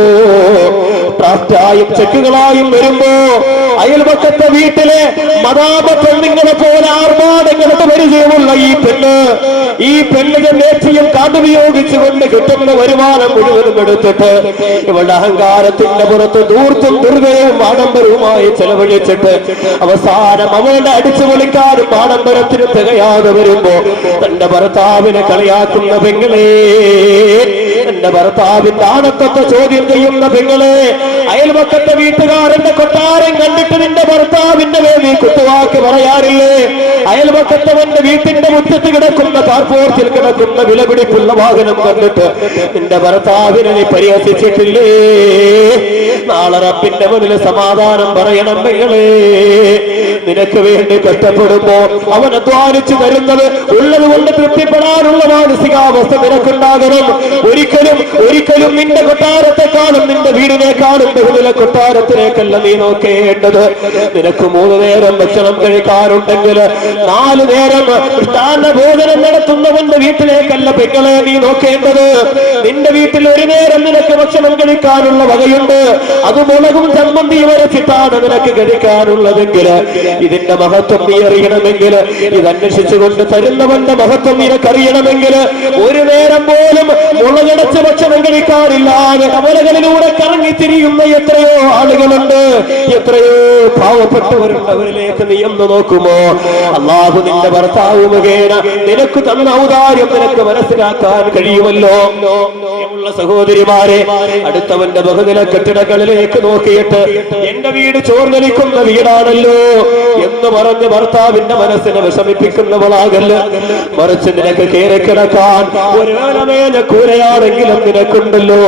ഡ്രാഫ്റ്റായും ചെക്കുകളായും വരുമ്പോ അയൽപക്കത്തെ വീട്ടിലെ മദാമ പെണ്ണുങ്ങളെ പോലെ ആർമാടങ്ങൾക്ക് പരിചയമുള്ള ഈ പെണ്ണ് ജന്മേച്ഛയും കാണ്ടുപയോഗിച്ചുകൊണ്ട് കിട്ടുന്ന വരുമാനം മുഴുവനും എടുത്തിട്ട് ഇവളുടെ അഹങ്കാരത്തിന്റെ പുറത്ത് ദൂർത്തും ദുർഗയും ആഡംബരവുമായി ചെലവഴിച്ചിട്ട് അവസാനം അവളുടെ അടിച്ചു പൊളിക്കാനും ആഡംബരത്തിനും തികയാതെ വരുമ്പോ തന്റെ ഭർത്താവിനെ കളിയാക്കുന്ന പെങ്ങളെ, തന്റെ ഭർത്താവിന്റെ ആണത്വത്തെ ചോദ്യം ചെയ്യുന്ന പെങ്ങളെ, അയൽപക്കത്തെ വീട്ടുകാരന്റെ കൊട്ടാരം കണ്ടിട്ട് നിന്റെ ഭർത്താവിന്റെ വേദി കുത്തുവാക്ക് പറയാറില്ലേ? അയൽപക്കത്തവന്റെ വീട്ടിന്റെ മുറ്റത്ത് കിടക്കുന്ന കാർപോർട്ടിൽ കിടക്കുന്ന വിലപിടിപ്പുള്ള വാഹനം കണ്ടിട്ട് നിന്റെ ഭർത്താവിനെ നീ പരിഹസിച്ചിട്ടില്ലേ? നാളെ റബ്ബിന്റെ മുന്നിൽ സമാധാനം പറയണം പെങ്ങളെ. നിനക്ക് വേണ്ടി കഷ്ടപ്പെടുമ്പോ അവൻ അധ്വാനിച്ചു തരുന്നത് ഉള്ളത് കൊണ്ട് തൃപ്തിപ്പെടാനുള്ള മാനസികാവസ്ഥ നിനക്കുണ്ടാകണം. ഒരിക്കലും നിന്റെ കൊട്ടാരത്തെക്കാളും നിന്റെ വീടിനേക്കാളും ബഹുനില കൊട്ടാരത്തിലേക്കല്ല നീ നോക്കേണ്ടത്. നിനക്ക് 3 നേരം ഭക്ഷണം കഴിക്കാറുണ്ടെങ്കിൽ 4 നേരം ഭോജനം നടത്തുന്നവന്റെ വീട്ടിലേക്കല്ല പെങ്ങളെ നീ നോക്കേണ്ടത്. നിന്റെ വീട്ടിൽ 1 നേരം നിനക്ക് ഭക്ഷണം കഴിക്കാനുള്ള വകയുണ്ട്. അത് മുളകും ചമ്മന്തിയും വരച്ചിട്ടാണ് നിനക്ക് കഴിക്കാനുള്ളതെങ്കിൽ ഇതിന്റെ മഹത്വം നീ അറിയണമെങ്കിൽ, ഇതന്വേഷിച്ചുകൊണ്ട് തരുന്നവന്റെ മഹത്വം നിനക്കറിയണമെങ്കിൽ 1 നേരം പോലും മുളകടച്ച് ഭക്ഷണം കഴിക്കാറില്ലാതെ കവലകളിലൂടെ കറങ്ങിത്തിരിയുന്ന എത്രയോ ആളുകളുണ്ട്, എത്രയോ പാവപ്പെട്ടവരുണ്ട്. അവരിലേക്ക് നീ ഒന്ന് നോക്കുമോ? അല്ലാഹു നിന്റെ ഭർത്താവ് മുഖേന നിനക്ക് തന്ന ഔദാര്യം നിനക്ക് മനസ്സിലാക്കാൻ കഴിയുമല്ലോ. സഹോദരിമാരെ, അടുത്തവന്റെ ബഹുനില കെട്ടിടങ്ങളിലേക്ക് നോക്കിയിട്ട് എന്റെ വീട് ചോർന്നലിക്കുന്ന വീടാണല്ലോ എന്ന് പറഞ്ഞ് ഭർത്താവിന്റെ മനസ്സിനെ വിഷമിപ്പിക്കുന്നവളാകല്ല. മറിച്ച് നിനക്ക് കയറി കിടക്കാൻ ഒരു വേലമേല കൂരയാണെങ്കിലും നിനക്കുണ്ടല്ലോ.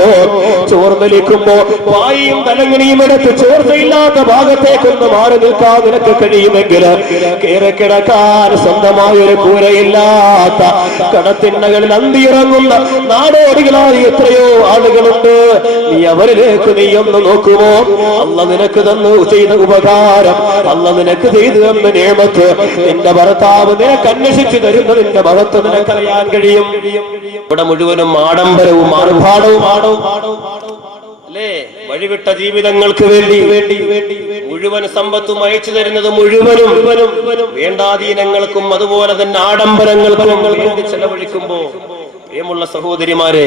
ചോർന്നലിക്കുമ്പോ വായും തലങ്ങണിയും എടുത്ത് ചോർച്ചയില്ലാത്ത ഭാഗത്തേക്കൊന്ന് മാറി നിൽക്കാൻ നിനക്ക് കഴിയുമെങ്കിൽ കയറി കിടക്കാൻ സ്വന്തമായൊരു കൂരയില്ലാത്ത കടത്തിണ്ണകളിൽ അന്തിയിറങ്ങുന്ന നാടോടികളായി എത്രയോ ആളുകളുണ്ട്. നീ അവരിലേക്ക് നീ ഒന്ന് നോക്കുമോ? അല്ലാഹു നിനക്ക് തന്നു ചെയ്ത ഉപകാരം, അല്ലാഹു നിനക്ക് ചെയ്തു തന്ന നിഅമത്ത് നിന്റെ ഭർത്താവ് നിനക്ക് അന്വേഷിച്ചു തരുന്നതിന്റെ മഹത്വം നിനക്കറിയാൻ കഴിയും. ഇവിടെ മുഴുവനും ആഡംബരവും ആർഭാടവും അല്ലേ? വഴിവിട്ട ജീവിതങ്ങൾക്ക് വേണ്ടി മുഴുവൻ സമ്പത്തും അയച്ചു തരുന്നത് മുഴുവനും വേണ്ടാധീനങ്ങൾക്കും അതുപോലെ തന്നെ ആഡംബരങ്ങൾക്കും വേണ്ടി ചെലവഴിക്കുമ്പോ പ്രിയമുള്ള സഹോദരിമാരെ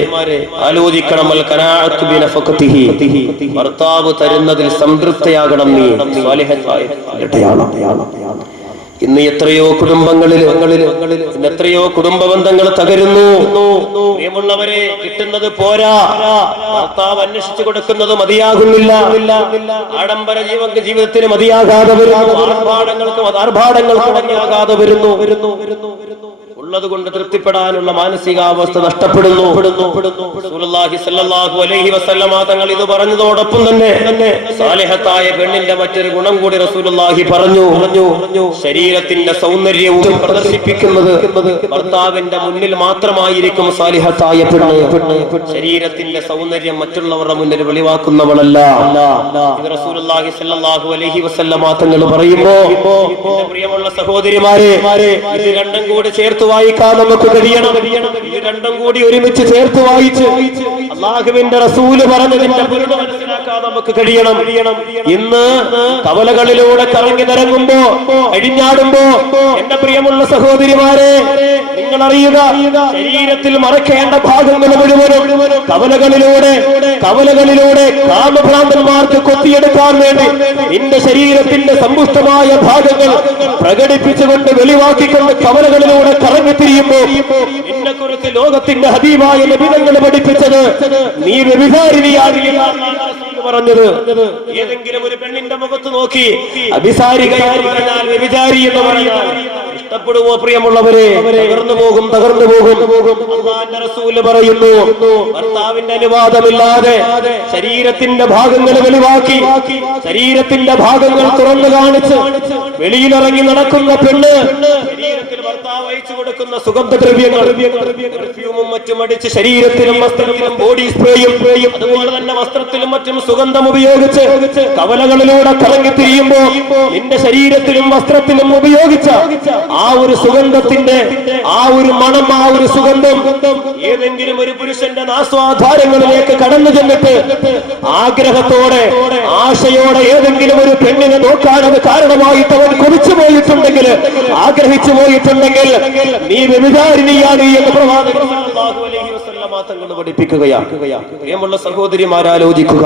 ആലോചിക്കണം. ഭർത്താവ് തരുന്നതിൽ സംതൃപ്തയാകണം നീ. ഇന്ന് എത്രയോ കുടുംബങ്ങളിൽ എത്രയോ കുടുംബ ബന്ധങ്ങൾ തകരുന്നു. പ്രിയമുള്ളവരെ, കിട്ടുന്നത് പോരാ, ഭർത്താവ് അന്വേഷിച്ചു കൊടുക്കുന്നത് മതിയാകുന്നില്ല. ആഡംബര ജീവിതത്തിന് മതിയാകാതെ വരുന്നു, ആർഭാടങ്ങൾക്ക് മതിയാകാതെ വരുന്നു. ഉള്ളത് കൊണ്ട് തൃപ്തിപ്പെടാനുള്ള മാനസികാവസ്ഥ നഷ്ടപ്പെടുന്നു. റസൂലുള്ളാഹി സ്വല്ലല്ലാഹു അലൈഹി വസല്ലമ തങ്ങൾ ഇത് പറഞ്ഞതോടൊപ്പം തന്നെ സാലിഹത്തായ പെണ്ണിന്റെ മറ്റൊരു ഗുണം കൂടി റസൂലുള്ളാഹി പറഞ്ഞു. ശരീരത്തിന്റെ സൗന്ദര്യവും പ്രദർശിപ്പിക്കുന്നത് ഭർത്താവിന്റെ മുന്നിൽ മാത്രമായിരിക്കും സാലിഹത്തായ പെണ്ണ്. ശരീരത്തിന്റെ സൗന്ദര്യം മറ്റുള്ളവരുടെ മുന്നിൽ വെളിവാക്കുന്നവളല്ല. ഇത് റസൂലുള്ളാഹി സ്വല്ലല്ലാഹു അലൈഹി വസല്ലമ തങ്ങൾ പറയുമ്പോ എന്റെ പ്രിയമുള്ള സഹോദരിമാരെ, ഇത് രണ്ടും കൂടി ചേർത്ത് വായിക്കാൻ നമുക്ക് കഴിയണം. ഇത് രണ്ടും കൂടി ഒരുമിച്ച് ചേർത്ത് വായിച്ച് അല്ലാഹുവിന്റെ റസൂല് പറഞ്ഞതിന്റെ പൊരുൾ മനസ്സിലാക്കാൻ നമുക്ക് കഴിയണം. ഇന്ന് കവലകളിലൂടെ കറങ്ങി നിരങ്ങുമ്പോ അഴിഞ്ഞാടുമ്പോ എന്റെ പ്രിയമുള്ള സഹോദരിമാരെ, നിങ്ങൾ അറിയുക, ശരീരത്തിൽ മറക്കേണ്ട ഭാഗങ്ങൾ മുഴുവനും കവലകളിലൂടെ കാമഭ്രാന്തന്മാർക്ക് കൊത്തിയെടുക്കാൻ വേണ്ടി നിന്റെ ശരീരത്തിന്റെ സമ്പുഷ്ടമായ ഭാഗങ്ങൾ പ്രകടിപ്പിച്ചുകൊണ്ട് വെളിവാക്കിക്കൊണ്ട് കവലകളിലൂടെ കറങ്ങിത്തിരിയുമ്പോ നിന്നെ കുറിച്ച് ലോകത്തിന്റെ ഹബീബായ നബി തങ്ങൾ പഠിപ്പിച്ചത് നീ വ്യഭിചാരിണിയാണെന്ന് പറഞ്ഞത്. ഏതെങ്കിലും ഒരു പെണ്ണിന്റെ മുഖത്ത് നോക്കി അഭിസാരികയായി പറഞ്ഞാൽ വ്യഭിചാരി എന്ന് പറഞ്ഞാൽ ഇഷ്ടപ്പെടുവോ പ്രിയമുള്ളവരെ? തകർന്നു പോകും. അല്ലാഹുവിന്റെ റസൂൽ പറയുന്നു, ഭർത്താവിന്റെ അനുവാദമില്ലാതെ ശരീരത്തിന്റെ ഭാഗങ്ങൾ വെളിവാക്കി, ശരീരത്തിന്റെ ഭാഗങ്ങൾ തുറന്നു കാണിച്ച് വെളിയിലിറങ്ങി നടക്കുന്ന പെണ്ണ്, ശരീരത്തിൽ ഭർത്താവ് അയച്ചു കൊടുക്കുന്ന സുഗന്ധദ്രവ്യങ്ങൾ, പെർഫ്യൂമും മറ്റും അടിച്ച് ശരീരത്തിലും വസ്ത്രത്തിലും ബോഡി സ്പ്രേയും അതുപോലെ തന്നെ വസ്ത്രത്തിലും മറ്റും സുഗന്ധം ഉപയോഗിച്ച് കവലകളിലൂടെ കറങ്ങിത്തിരിയുമ്പോ നിന്റെ ശരീരത്തിലും വസ്ത്രത്തിലും ഉപയോഗിച്ച ആ ഒരു സുഗന്ധത്തിന്റെ ആ ഒരു മണം, ആ ഒരു സുഗന്ധം ഏതെങ്കിലും ഒരു പുരുഷന്റെ നാസ്വാധാരങ്ങളിലേക്ക് കടന്നു ചെന്നിട്ട് ആഗ്രഹത്തോടെ ആശയോടെ ഏതെങ്കിലും ഒരു പെണ്ണിനെ നോക്കാൻ അത് കാരണമായിട്ട് അവൻ കൊതിച്ചു പോയിട്ടുണ്ടെങ്കിൽ, ആഗ്രഹിച്ചു പോയിട്ടുണ്ടെങ്കിൽ നീ വ്യഭിചാരിണിയാണ് എന്ന് പ്രവാചകൻ സല്ലല്ലാഹു അലൈഹി വസല്ലമ തങ്ങൾ പഠിപ്പിക്കുകയാണ്. പ്രിയമുള്ള സഹോദരിമാരാലോചിക്കുക,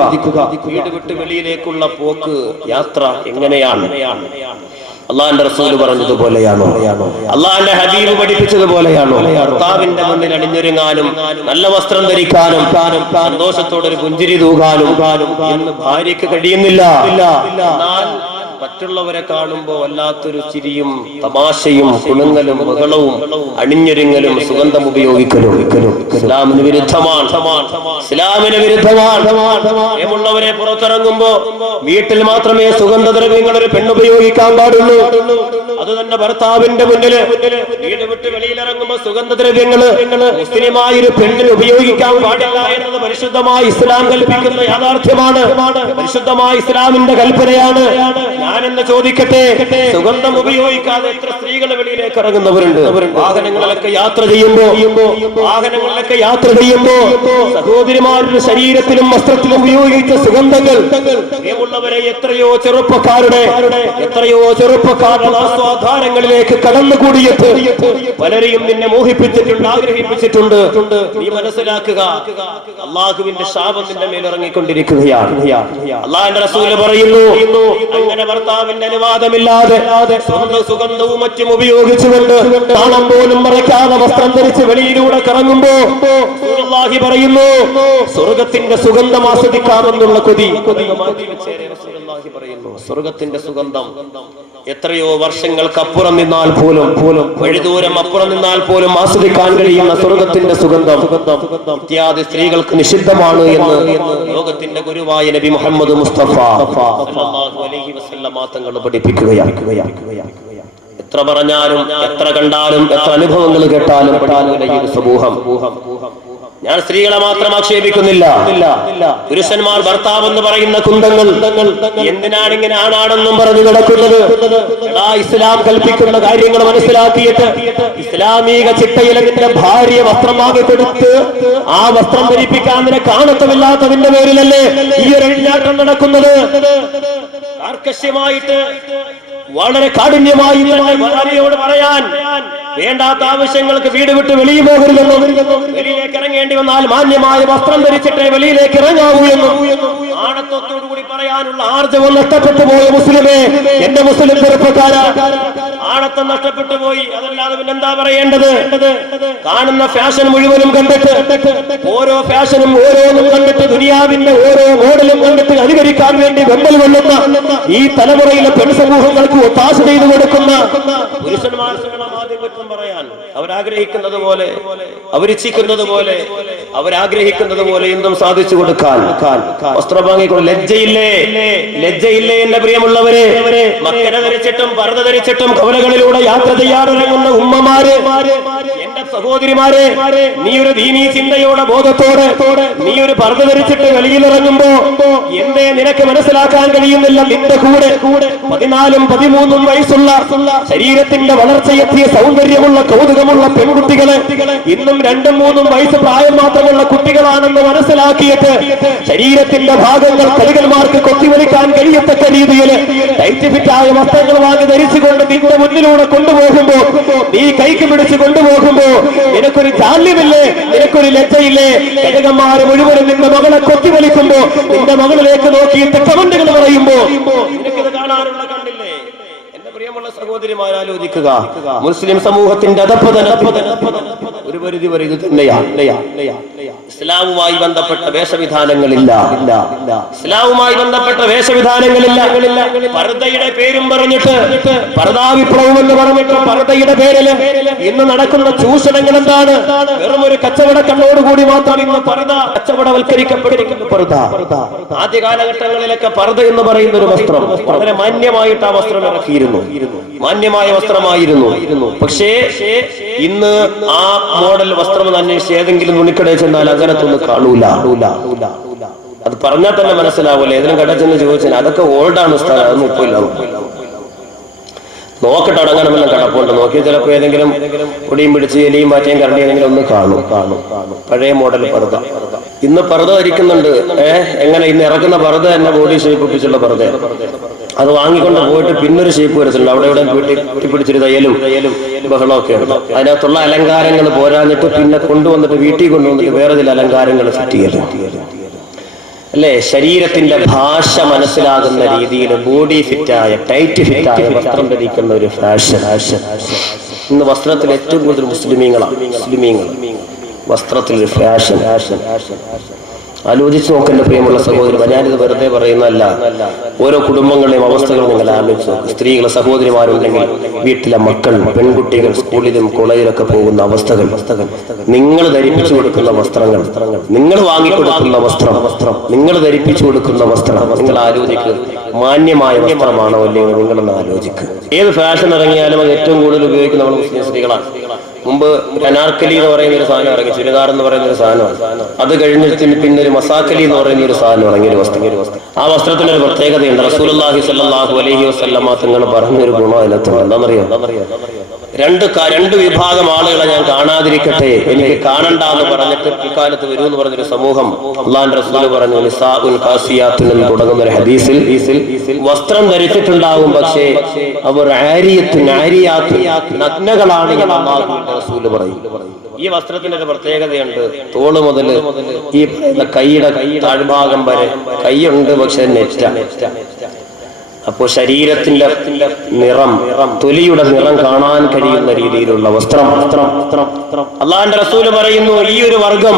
വീട് വിട്ട് വെളിയിലേക്കുള്ള പോക്ക്, യാത്ര എങ്ങനെയാണ്? അള്ളാന്റെ റസൂൽ പറഞ്ഞതുപോലെയാണോ? അള്ളാന്റെ ഹബീബ് പഠിപ്പിച്ചതുപോലെയാണോ? ഭർത്താവിന്റെ മുന്നിൽ അണിഞ്ഞൊരുങ്ങാനും നല്ല വസ്ത്രം ധരിക്കാനും സന്തോഷത്തോടൊരു പുഞ്ചിരി തൂകാനും എന്ന് ഭാര്യയ്ക്ക് കഴിയുന്നില്ല. എന്നാൽ മറ്റുള്ളവരെ കാണുമ്പോ വല്ലാത്തൊരു ചിരിയും തമാശയും കുണുങ്ങലും ബഹളവും അണിഞ്ഞൊരുങ്ങലും സുഗന്ധം ഉപയോഗിക്കലും ഇസ്ലാമിന് വിരുദ്ധമാണ്. പ്രിയമുള്ളവരെ, പുറത്തിറങ്ങുമ്പോ വീട്ടിൽ മാത്രമേ സുഗന്ധദ്രവ്യങ്ങൾ ഒരു പെണ്ണുപയോഗിക്കാൻ പാടുള്ളൂ. അത് തന്നെ ഭർത്താവിന്റെ മുന്നില് വീട് വിട്ട് വെളിയിലിറങ്ങുമ്പോ സുഗന്ധദ്രവ്യങ്ങള് മുസ്ലിമായൊരു പെണ്ണിന് ഉപയോഗിക്കാൻ പാടില്ല എന്നത് പരിശുദ്ധമായ ഇസ്ലാം കൽപ്പിക്കുന്ന യാഥാർത്ഥ്യമാണ്. പരിശുദ്ധമായ ഇസ്ലാമിന്റെ കൽപ്പനയാണ്. ഞാനെന്ന് ചോദിക്കട്ടെ, സുഗന്ധം ഉപയോഗിക്കാതെ എത്ര സ്ത്രീകൾ വെളിയിലേക്ക് ഇറങ്ങുന്നവരുണ്ട്? വാഹനങ്ങളിലൊക്കെ യാത്ര ചെയ്യുമ്പോ സഹോദരിമാരുടെ ശരീരത്തിലും വസ്ത്രത്തിലും ഉപയോഗിച്ച സുഗന്ധങ്ങൾ, പ്രിയമുള്ളവരെ, എത്രയോ ചെറുപ്പക്കാരുടെ ആസ്വാധാരങ്ങളിലേക്ക് കടന്നുകൂടിയിട്ട് പലരെയും നിന്നെ മോഹിപ്പിച്ചിട്ടുണ്ട്, ആഗ്രഹിപ്പിച്ചിട്ടുണ്ട്. നീ മനസ്സിലാക്കുക, അള്ളാഹുവിന്റെ ശാപം നിന്റെ മേൽ ഇറങ്ങിക്കൊണ്ടിരിക്കുകയാണ്. അള്ളാഹുവിന്റെ റസൂൽ പറയുന്നു, അങ്ങനെ ഭർത്താവിന്റെ അനുവാദമില്ലാതെ സ്വന്തം സുഗന്ധവും മറ്റും ഉപയോഗിച്ചുകൊണ്ട് താളം പോലും മറയ്ക്കാതെ വസ്ത്രം ധരിച്ച് വെളിയിലൂടെ കറങ്ങുമ്പോ റസൂലുള്ളാഹി പറയുന്നു, സ്വർഗത്തിന്റെ സുഗന്ധം ആസ്വദിക്കാമെന്നുള്ള കൊതി റസൂലുള്ളാഹി പറയുന്നു. സ്വർഗത്തിന്റെ സുഗന്ധം എത്രയോ വർഷങ്ങൾക്കപ്പുറം നിന്നാൽ പോലും വഴിദൂരം അപ്പുറം നിന്നാൽ പോലും ആസ്വദിക്കാൻ കഴിയുന്ന സ്വർഗത്തിന്റെ സുഗന്ധം ഇത്യാദി സ്ത്രീകൾക്ക് നിഷിദ്ധമാണ് എന്ന് ലോകത്തിന്റെ ഗുരുവായ നബി മുഹമ്മദ് മുസ്തഫ സല്ലല്ലാഹു അലൈഹി വസല്ലമ തങ്ങൾ പഠിപ്പിക്കുകയാണ്. എത്ര പറഞ്ഞാലും എത്ര കണ്ടാലും എത്ര അനുഭവങ്ങൾ കേട്ടാലും ഈ സമൂഹം, ഞാൻ സ്ത്രീകളെ മാത്രം ആക്ഷേപിക്കുന്നില്ല, പുരുഷന്മാർ ഭർത്താവ് എന്ന് പറയുന്ന കുന്തങ്ങൾ എന്തിനാണ് ഇങ്ങനെ ആണാണെന്നും പറഞ്ഞു നടക്കുന്നത്? ഇസ്ലാം കൽപ്പിക്കുന്ന കാര്യങ്ങൾ മനസ്സിലാക്കിയിട്ട് ഇസ്ലാമിക ചിട്ടയിൽ നിന്റെ ഭാര്യ വസ്ത്രം വാങ്ങിക്കൊടുത്ത് ആ വസ്ത്രം ധരിപ്പിക്കാൻ നിന്നെ കാണത്തമില്ലാത്തതിന്റെ പേരിലല്ലേ ഈ ഒരു എഴുന്നേറ്റം നടക്കുന്നത്? കാർക്കശ്യമായിട്ട് വളരെ കാഠിന്യമായി ഭാര്യയോട് പറയാൻ, വേണ്ടാത്ത ആവശ്യങ്ങൾക്ക് വീട് വിട്ട് വെളിയിൽ പോകരുതെന്നും, വെളിയിലേക്ക് ഇറങ്ങേണ്ടി വന്നാൽ മാന്യമായ വസ്ത്രം ധരിച്ചിട്ടേ വെളിയിലേക്ക് ഇറങ്ങാവൂ എന്നും ആണത്വത്തോടുകൂടി പറയാനുള്ള ആർജവം നഷ്ടപ്പെട്ടു പോയ മുസ്ലിമേ, എന്റെ മുസ്ലിം ചെറുപ്പക്കാരാ, ആണത്വം നഷ്ടപ്പെട്ടു പോയി. അതല്ലാതെ പിന്നെന്താ പറയേണ്ടത്? കാണുന്ന ഫാഷൻ മുഴുവനും കണ്ടിട്ട്, ഓരോ ഫാഷനും ഓരോന്നും കണ്ടിട്ട്, ദുനിയാവിന്റെ ഓരോ മോഡലും കണ്ടിട്ട് അനുകരിക്കാൻ വേണ്ടി വെമ്പൽ കൊള്ളുന്ന ഈ തലമുറയിലെ പെൺസമൂഹങ്ങൾക്ക് ഒത്താശ ചെയ്തു കൊടുക്കുന്ന പുരുഷന്മാർ പറയാൻ അവരാഗ്രഹിക്കുന്നത് പോലെ, അവരിച്ഛിക്കുന്നത് പോലെ, അവരാഗ്രഹിക്കുന്നത് പോലെ എന്തും സാധിച്ചു കൊടുക്കാൻ വസ്ത്രം വാങ്ങിക്കൊണ്ട് ലജ്ജയില്ലേ എന്റെ പ്രിയമുള്ളവരെ? മക്കന ധരിച്ചിട്ടും പർദ്ദ ധരിച്ചിട്ടും കവലകളിലൂടെ യാത്ര ചെയ്യാറിറങ്ങുന്ന ഉമ്മമാര്, എന്റെ സഹോദരിമാരെ, നീ ഒരു ദീനീ ചിന്തയോടെ ബോധത്തോടെ നീ ഒരു പർദ്ദ ധരിച്ചിട്ട് വെളിയിലിറങ്ങുമ്പോ എന്തേ നിനക്ക് മനസ്സിലാക്കാൻ കഴിയുന്നില്ല? നിന്റെ കൂടെ 14 13 വയസ്സുള്ള ശരീരത്തിന്റെ വളർച്ചയെത്തിയ സൗന്ദര്യമുള്ള കൗതുകമുള്ള പെൺകുട്ടികളെ ഇന്നും 2 3 വയസ്സ് പ്രായം മാത്രമുള്ള കുട്ടികളാണെന്ന് മനസ്സിലാക്കിയിട്ട് ശരീരത്തിന്റെ ഭാഗങ്ങൾ കളികന്മാർക്ക് കൊത്തിവലിക്കാൻ കഴിയത്തക്ക രീതിയിൽ ടൈറ്റ് ഫിറ്റായ വസ്ത്രങ്ങൾ വാങ്ങി ധരിച്ചുകൊണ്ട് നിന്റെ മുന്നിലൂടെ കൊണ്ടുപോകുമ്പോ, നീ കൈക്ക് പിടിച്ച് കൊണ്ടുപോകുമ്പോ നിനക്കൊരു ജാല്യമില്ലേ? നിനക്കൊരു ലജ്ജയില്ലേ? കടകന്മാര് മുഴുവനും നിന്റെ മകളെ കൊത്തിവലിക്കുമ്പോ, നിന്റെ മകളിലേക്ക് നോക്കിയിട്ട് കമന്റുകൾ പറയുമ്പോ നിനക്കിത് കാണാനുള്ള കണ്ടില്ലേ? എന്റെ പ്രിയമുള്ള സഹോദരിമാർ ആലോചിക്കുക, മുസ്ലിം സമൂഹത്തിന്റെ ഒരു പരിധി വരെ ഇത് തന്നെയാണ്. ഇസ്ലാമുമായി ബന്ധപ്പെട്ട വേഷവിധാനങ്ങളില്ല, ഇസ്ലാമുമായി ബന്ധപ്പെട്ട വേഷവിധാനങ്ങളില്ല. പർദ്ദയുടെ പേരും പറഞ്ഞിട്ട്, പർദ്ദാ വിപ്ലവം എന്ന് പറഞ്ഞിട്ട് പർദ്ദയുടെ പേരിൽ ഇന്ന് നടക്കുന്ന ചൂഷണങ്ങൾ എന്താണ്? വെറും ഒരു കച്ചവട കണ്ണോടുകൂടി മാത്രം ഇന്ന് പർദ്ദ കച്ചവടവൽക്കരിക്കപ്പെട്ടിരിക്കുന്നു. ആദ്യ കാലഘട്ടങ്ങളിലൊക്കെ പർദ്ദ എന്ന് പറയുന്ന ഒരു വസ്ത്രം വളരെ മാന്യമായിട്ട് ആ വസ്ത്രം ഇറക്കിയിരുന്നു, മാന്യമായ വസ്ത്രമായിരുന്നു. പക്ഷേ ഇന്ന് ആ മോഡൽ വസ്ത്രം അന്വേഷിച്ച് ഏതെങ്കിലും തുണിക്കടയിൽ ചെന്നാൽ അങ്ങനത്തൊന്നും കാണൂല. അത് പറഞ്ഞാൽ തന്നെ മനസ്സിലാവൂല. ഏതെങ്കിലും കട ചെന്ന് ചോദിച്ചാൽ അതൊക്കെ ഓൾഡാണ് ഉസ്താദ്, അതൊന്നും ഇപ്പൊ ഇല്ല. നോക്കട്ടെ, അങ്ങനെ വല്ല കടപ്പുണ്ട്. നോക്കിയാൽ ചിലപ്പോൾ ഏതെങ്കിലും പൊടിയും പിടിച്ച് എലിയും മാറ്റയും കറണ്ടി ഏതെങ്കിലും ഒന്ന് കാണും. പഴയ മോഡൽ പർദ്ദ. ഇന്ന് പർദ്ദ ധരിക്കുന്നുണ്ട്. എങ്ങനെ? ഇന്ന് ഇറക്കുന്ന പർദ്ദ തന്നെ ബോഡി ഷേപ്പ് ഒപ്പിച്ചുള്ള പർദ്ദ. അത് വാങ്ങിക്കൊണ്ട് പോയിട്ട് പിന്നൊരു ഷേപ്പ് വരത്തില്ല. അവിടെ ഇവിടെ പിടിച്ചൊരു തയ്യലും ബഹളമൊക്കെ ഉണ്ട്. അതിനകത്തുള്ള അലങ്കാരങ്ങൾ പോരാഞ്ഞിട്ട് പിന്നെ കൊണ്ടുവന്നിട്ട് വീട്ടിൽ കൊണ്ടുവന്നിട്ട് വേറെ ചില അലങ്കാരങ്ങൾ സെറ്റ് ചെയ്യലും അല്ലേ? ശരീരത്തിന്റെ ഭാഷ മനസ്സിലാകുന്ന രീതിയിൽ ബോഡി ഫിറ്റായ, ടൈറ്റ് ഫിറ്റായ വസ്ത്രം ധരിക്കുന്ന ഒരു ഫാഷൻ. ഇന്ന് വസ്ത്രത്തിൽ ഏറ്റവും കൂടുതൽ മുസ്ലിമീങ്ങൾ വസ്ത്രത്തിൽ ഒരു ഫാഷൻ. ആലോചിച്ച് നോക്കേണ്ട പ്രിയമുള്ള സഹോദരി, ഞാനിത് വെറുതെ പറയുന്നതല്ല. ഓരോ കുടുംബങ്ങളുടെയും അവസ്ഥകൾ നിങ്ങൾ ആലോചിച്ച് നോക്കും. സ്ത്രീകളെ സഹോദരിമാരുണ്ടെങ്കിൽ വീട്ടിലെ മക്കൾ, പെൺകുട്ടികൾ സ്കൂളിലും കോളേജിലൊക്കെ പോകുന്ന അവസ്ഥകൾ, നിങ്ങൾ ധരിപ്പിച്ചു കൊടുക്കുന്ന വസ്ത്രങ്ങൾ, നിങ്ങൾ വാങ്ങിക്കൊടുക്കുന്ന വസ്ത്രം, നിങ്ങൾ ധരിപ്പിച്ചു കൊടുക്കുന്ന വസ്ത്രം, നിങ്ങൾ ആലോചിക്കുക. മാന്യമായ വസ്ത്രമാണോ അല്ലയോ നിങ്ങളൊന്ന് ആലോചിക്കുക. ഏത് ഫാഷൻ ഇറങ്ങിയാലും അത് ഏറ്റവും കൂടുതൽ ഉപയോഗിക്കുന്ന നമ്മൾ മുസ്ലിം സ്ത്രീകളാണ്. മുമ്പ് അനാർക്കലി എന്ന് പറയുന്ന ഒരു സാധനം ഇറങ്ങി, ചുരിദാർ എന്ന് പറയുന്ന ഒരു സാധനമാണ്. അത് കഴിഞ്ഞിട്ട് പിന്നെ ഒരു മസാക്കലി എന്ന് പറയുന്ന ഒരു സാധനം ഇറങ്ങിയ ഒരു വസ്ത്രം. ആ വസ്ത്രത്തിന് ഒരു പ്രത്യേകതയുണ്ട്. റസൂലുള്ളാഹി സ്വല്ലല്ലാഹു അലൈഹി വസല്ലമ തങ്ങൾ പറഞ്ഞൊരു ഗുണം അതിനകത്തുണ്ട്. എന്താണെന്നറിയോ? രണ്ട് വിഭാഗം ആളുകളെ ഞാൻ കാണാതിരിക്കട്ടെ, എനിക്ക് കാണണ്ട എന്ന് പറഞ്ഞിട്ട് ഇക്കാലത്ത് വരൂ എന്ന് പറഞ്ഞൊരു സമൂഹം അല്ലാഹുവിന്റെ റസൂൽ പറഞ്ഞു. നിസാഉൻ കാസിയാത്തുൻ എന്ന് തുടങ്ങുന്ന ഒരു ഹദീസിൽ വസ്ത്രം ധരിച്ചിട്ടുണ്ടാകും, പക്ഷേ അവർ നഗ്നകളാണ് എന്ന് അല്ലാഹുവിന്റെ റസൂൽ പറയും. ഈ വസ്ത്രത്തിന്റെ ഒരു പ്രത്യേകതയുണ്ട്. തോള് മുതൽ ഈ കൈയുടെ താഴ്ഭാഗം വരെ കൈയുണ്ട്, പക്ഷെ നെറ്റാണ്. അപ്പോ ശരീരത്തിന്റെ നിറം, തൊലിയുടെ നിറം കാണാൻ കഴിയുന്ന രീതിയിലുള്ള വസ്ത്രം. അല്ലാഹുവിന്റെ റസൂൽ പറയുന്നു, ഈ ഒരു വർഗം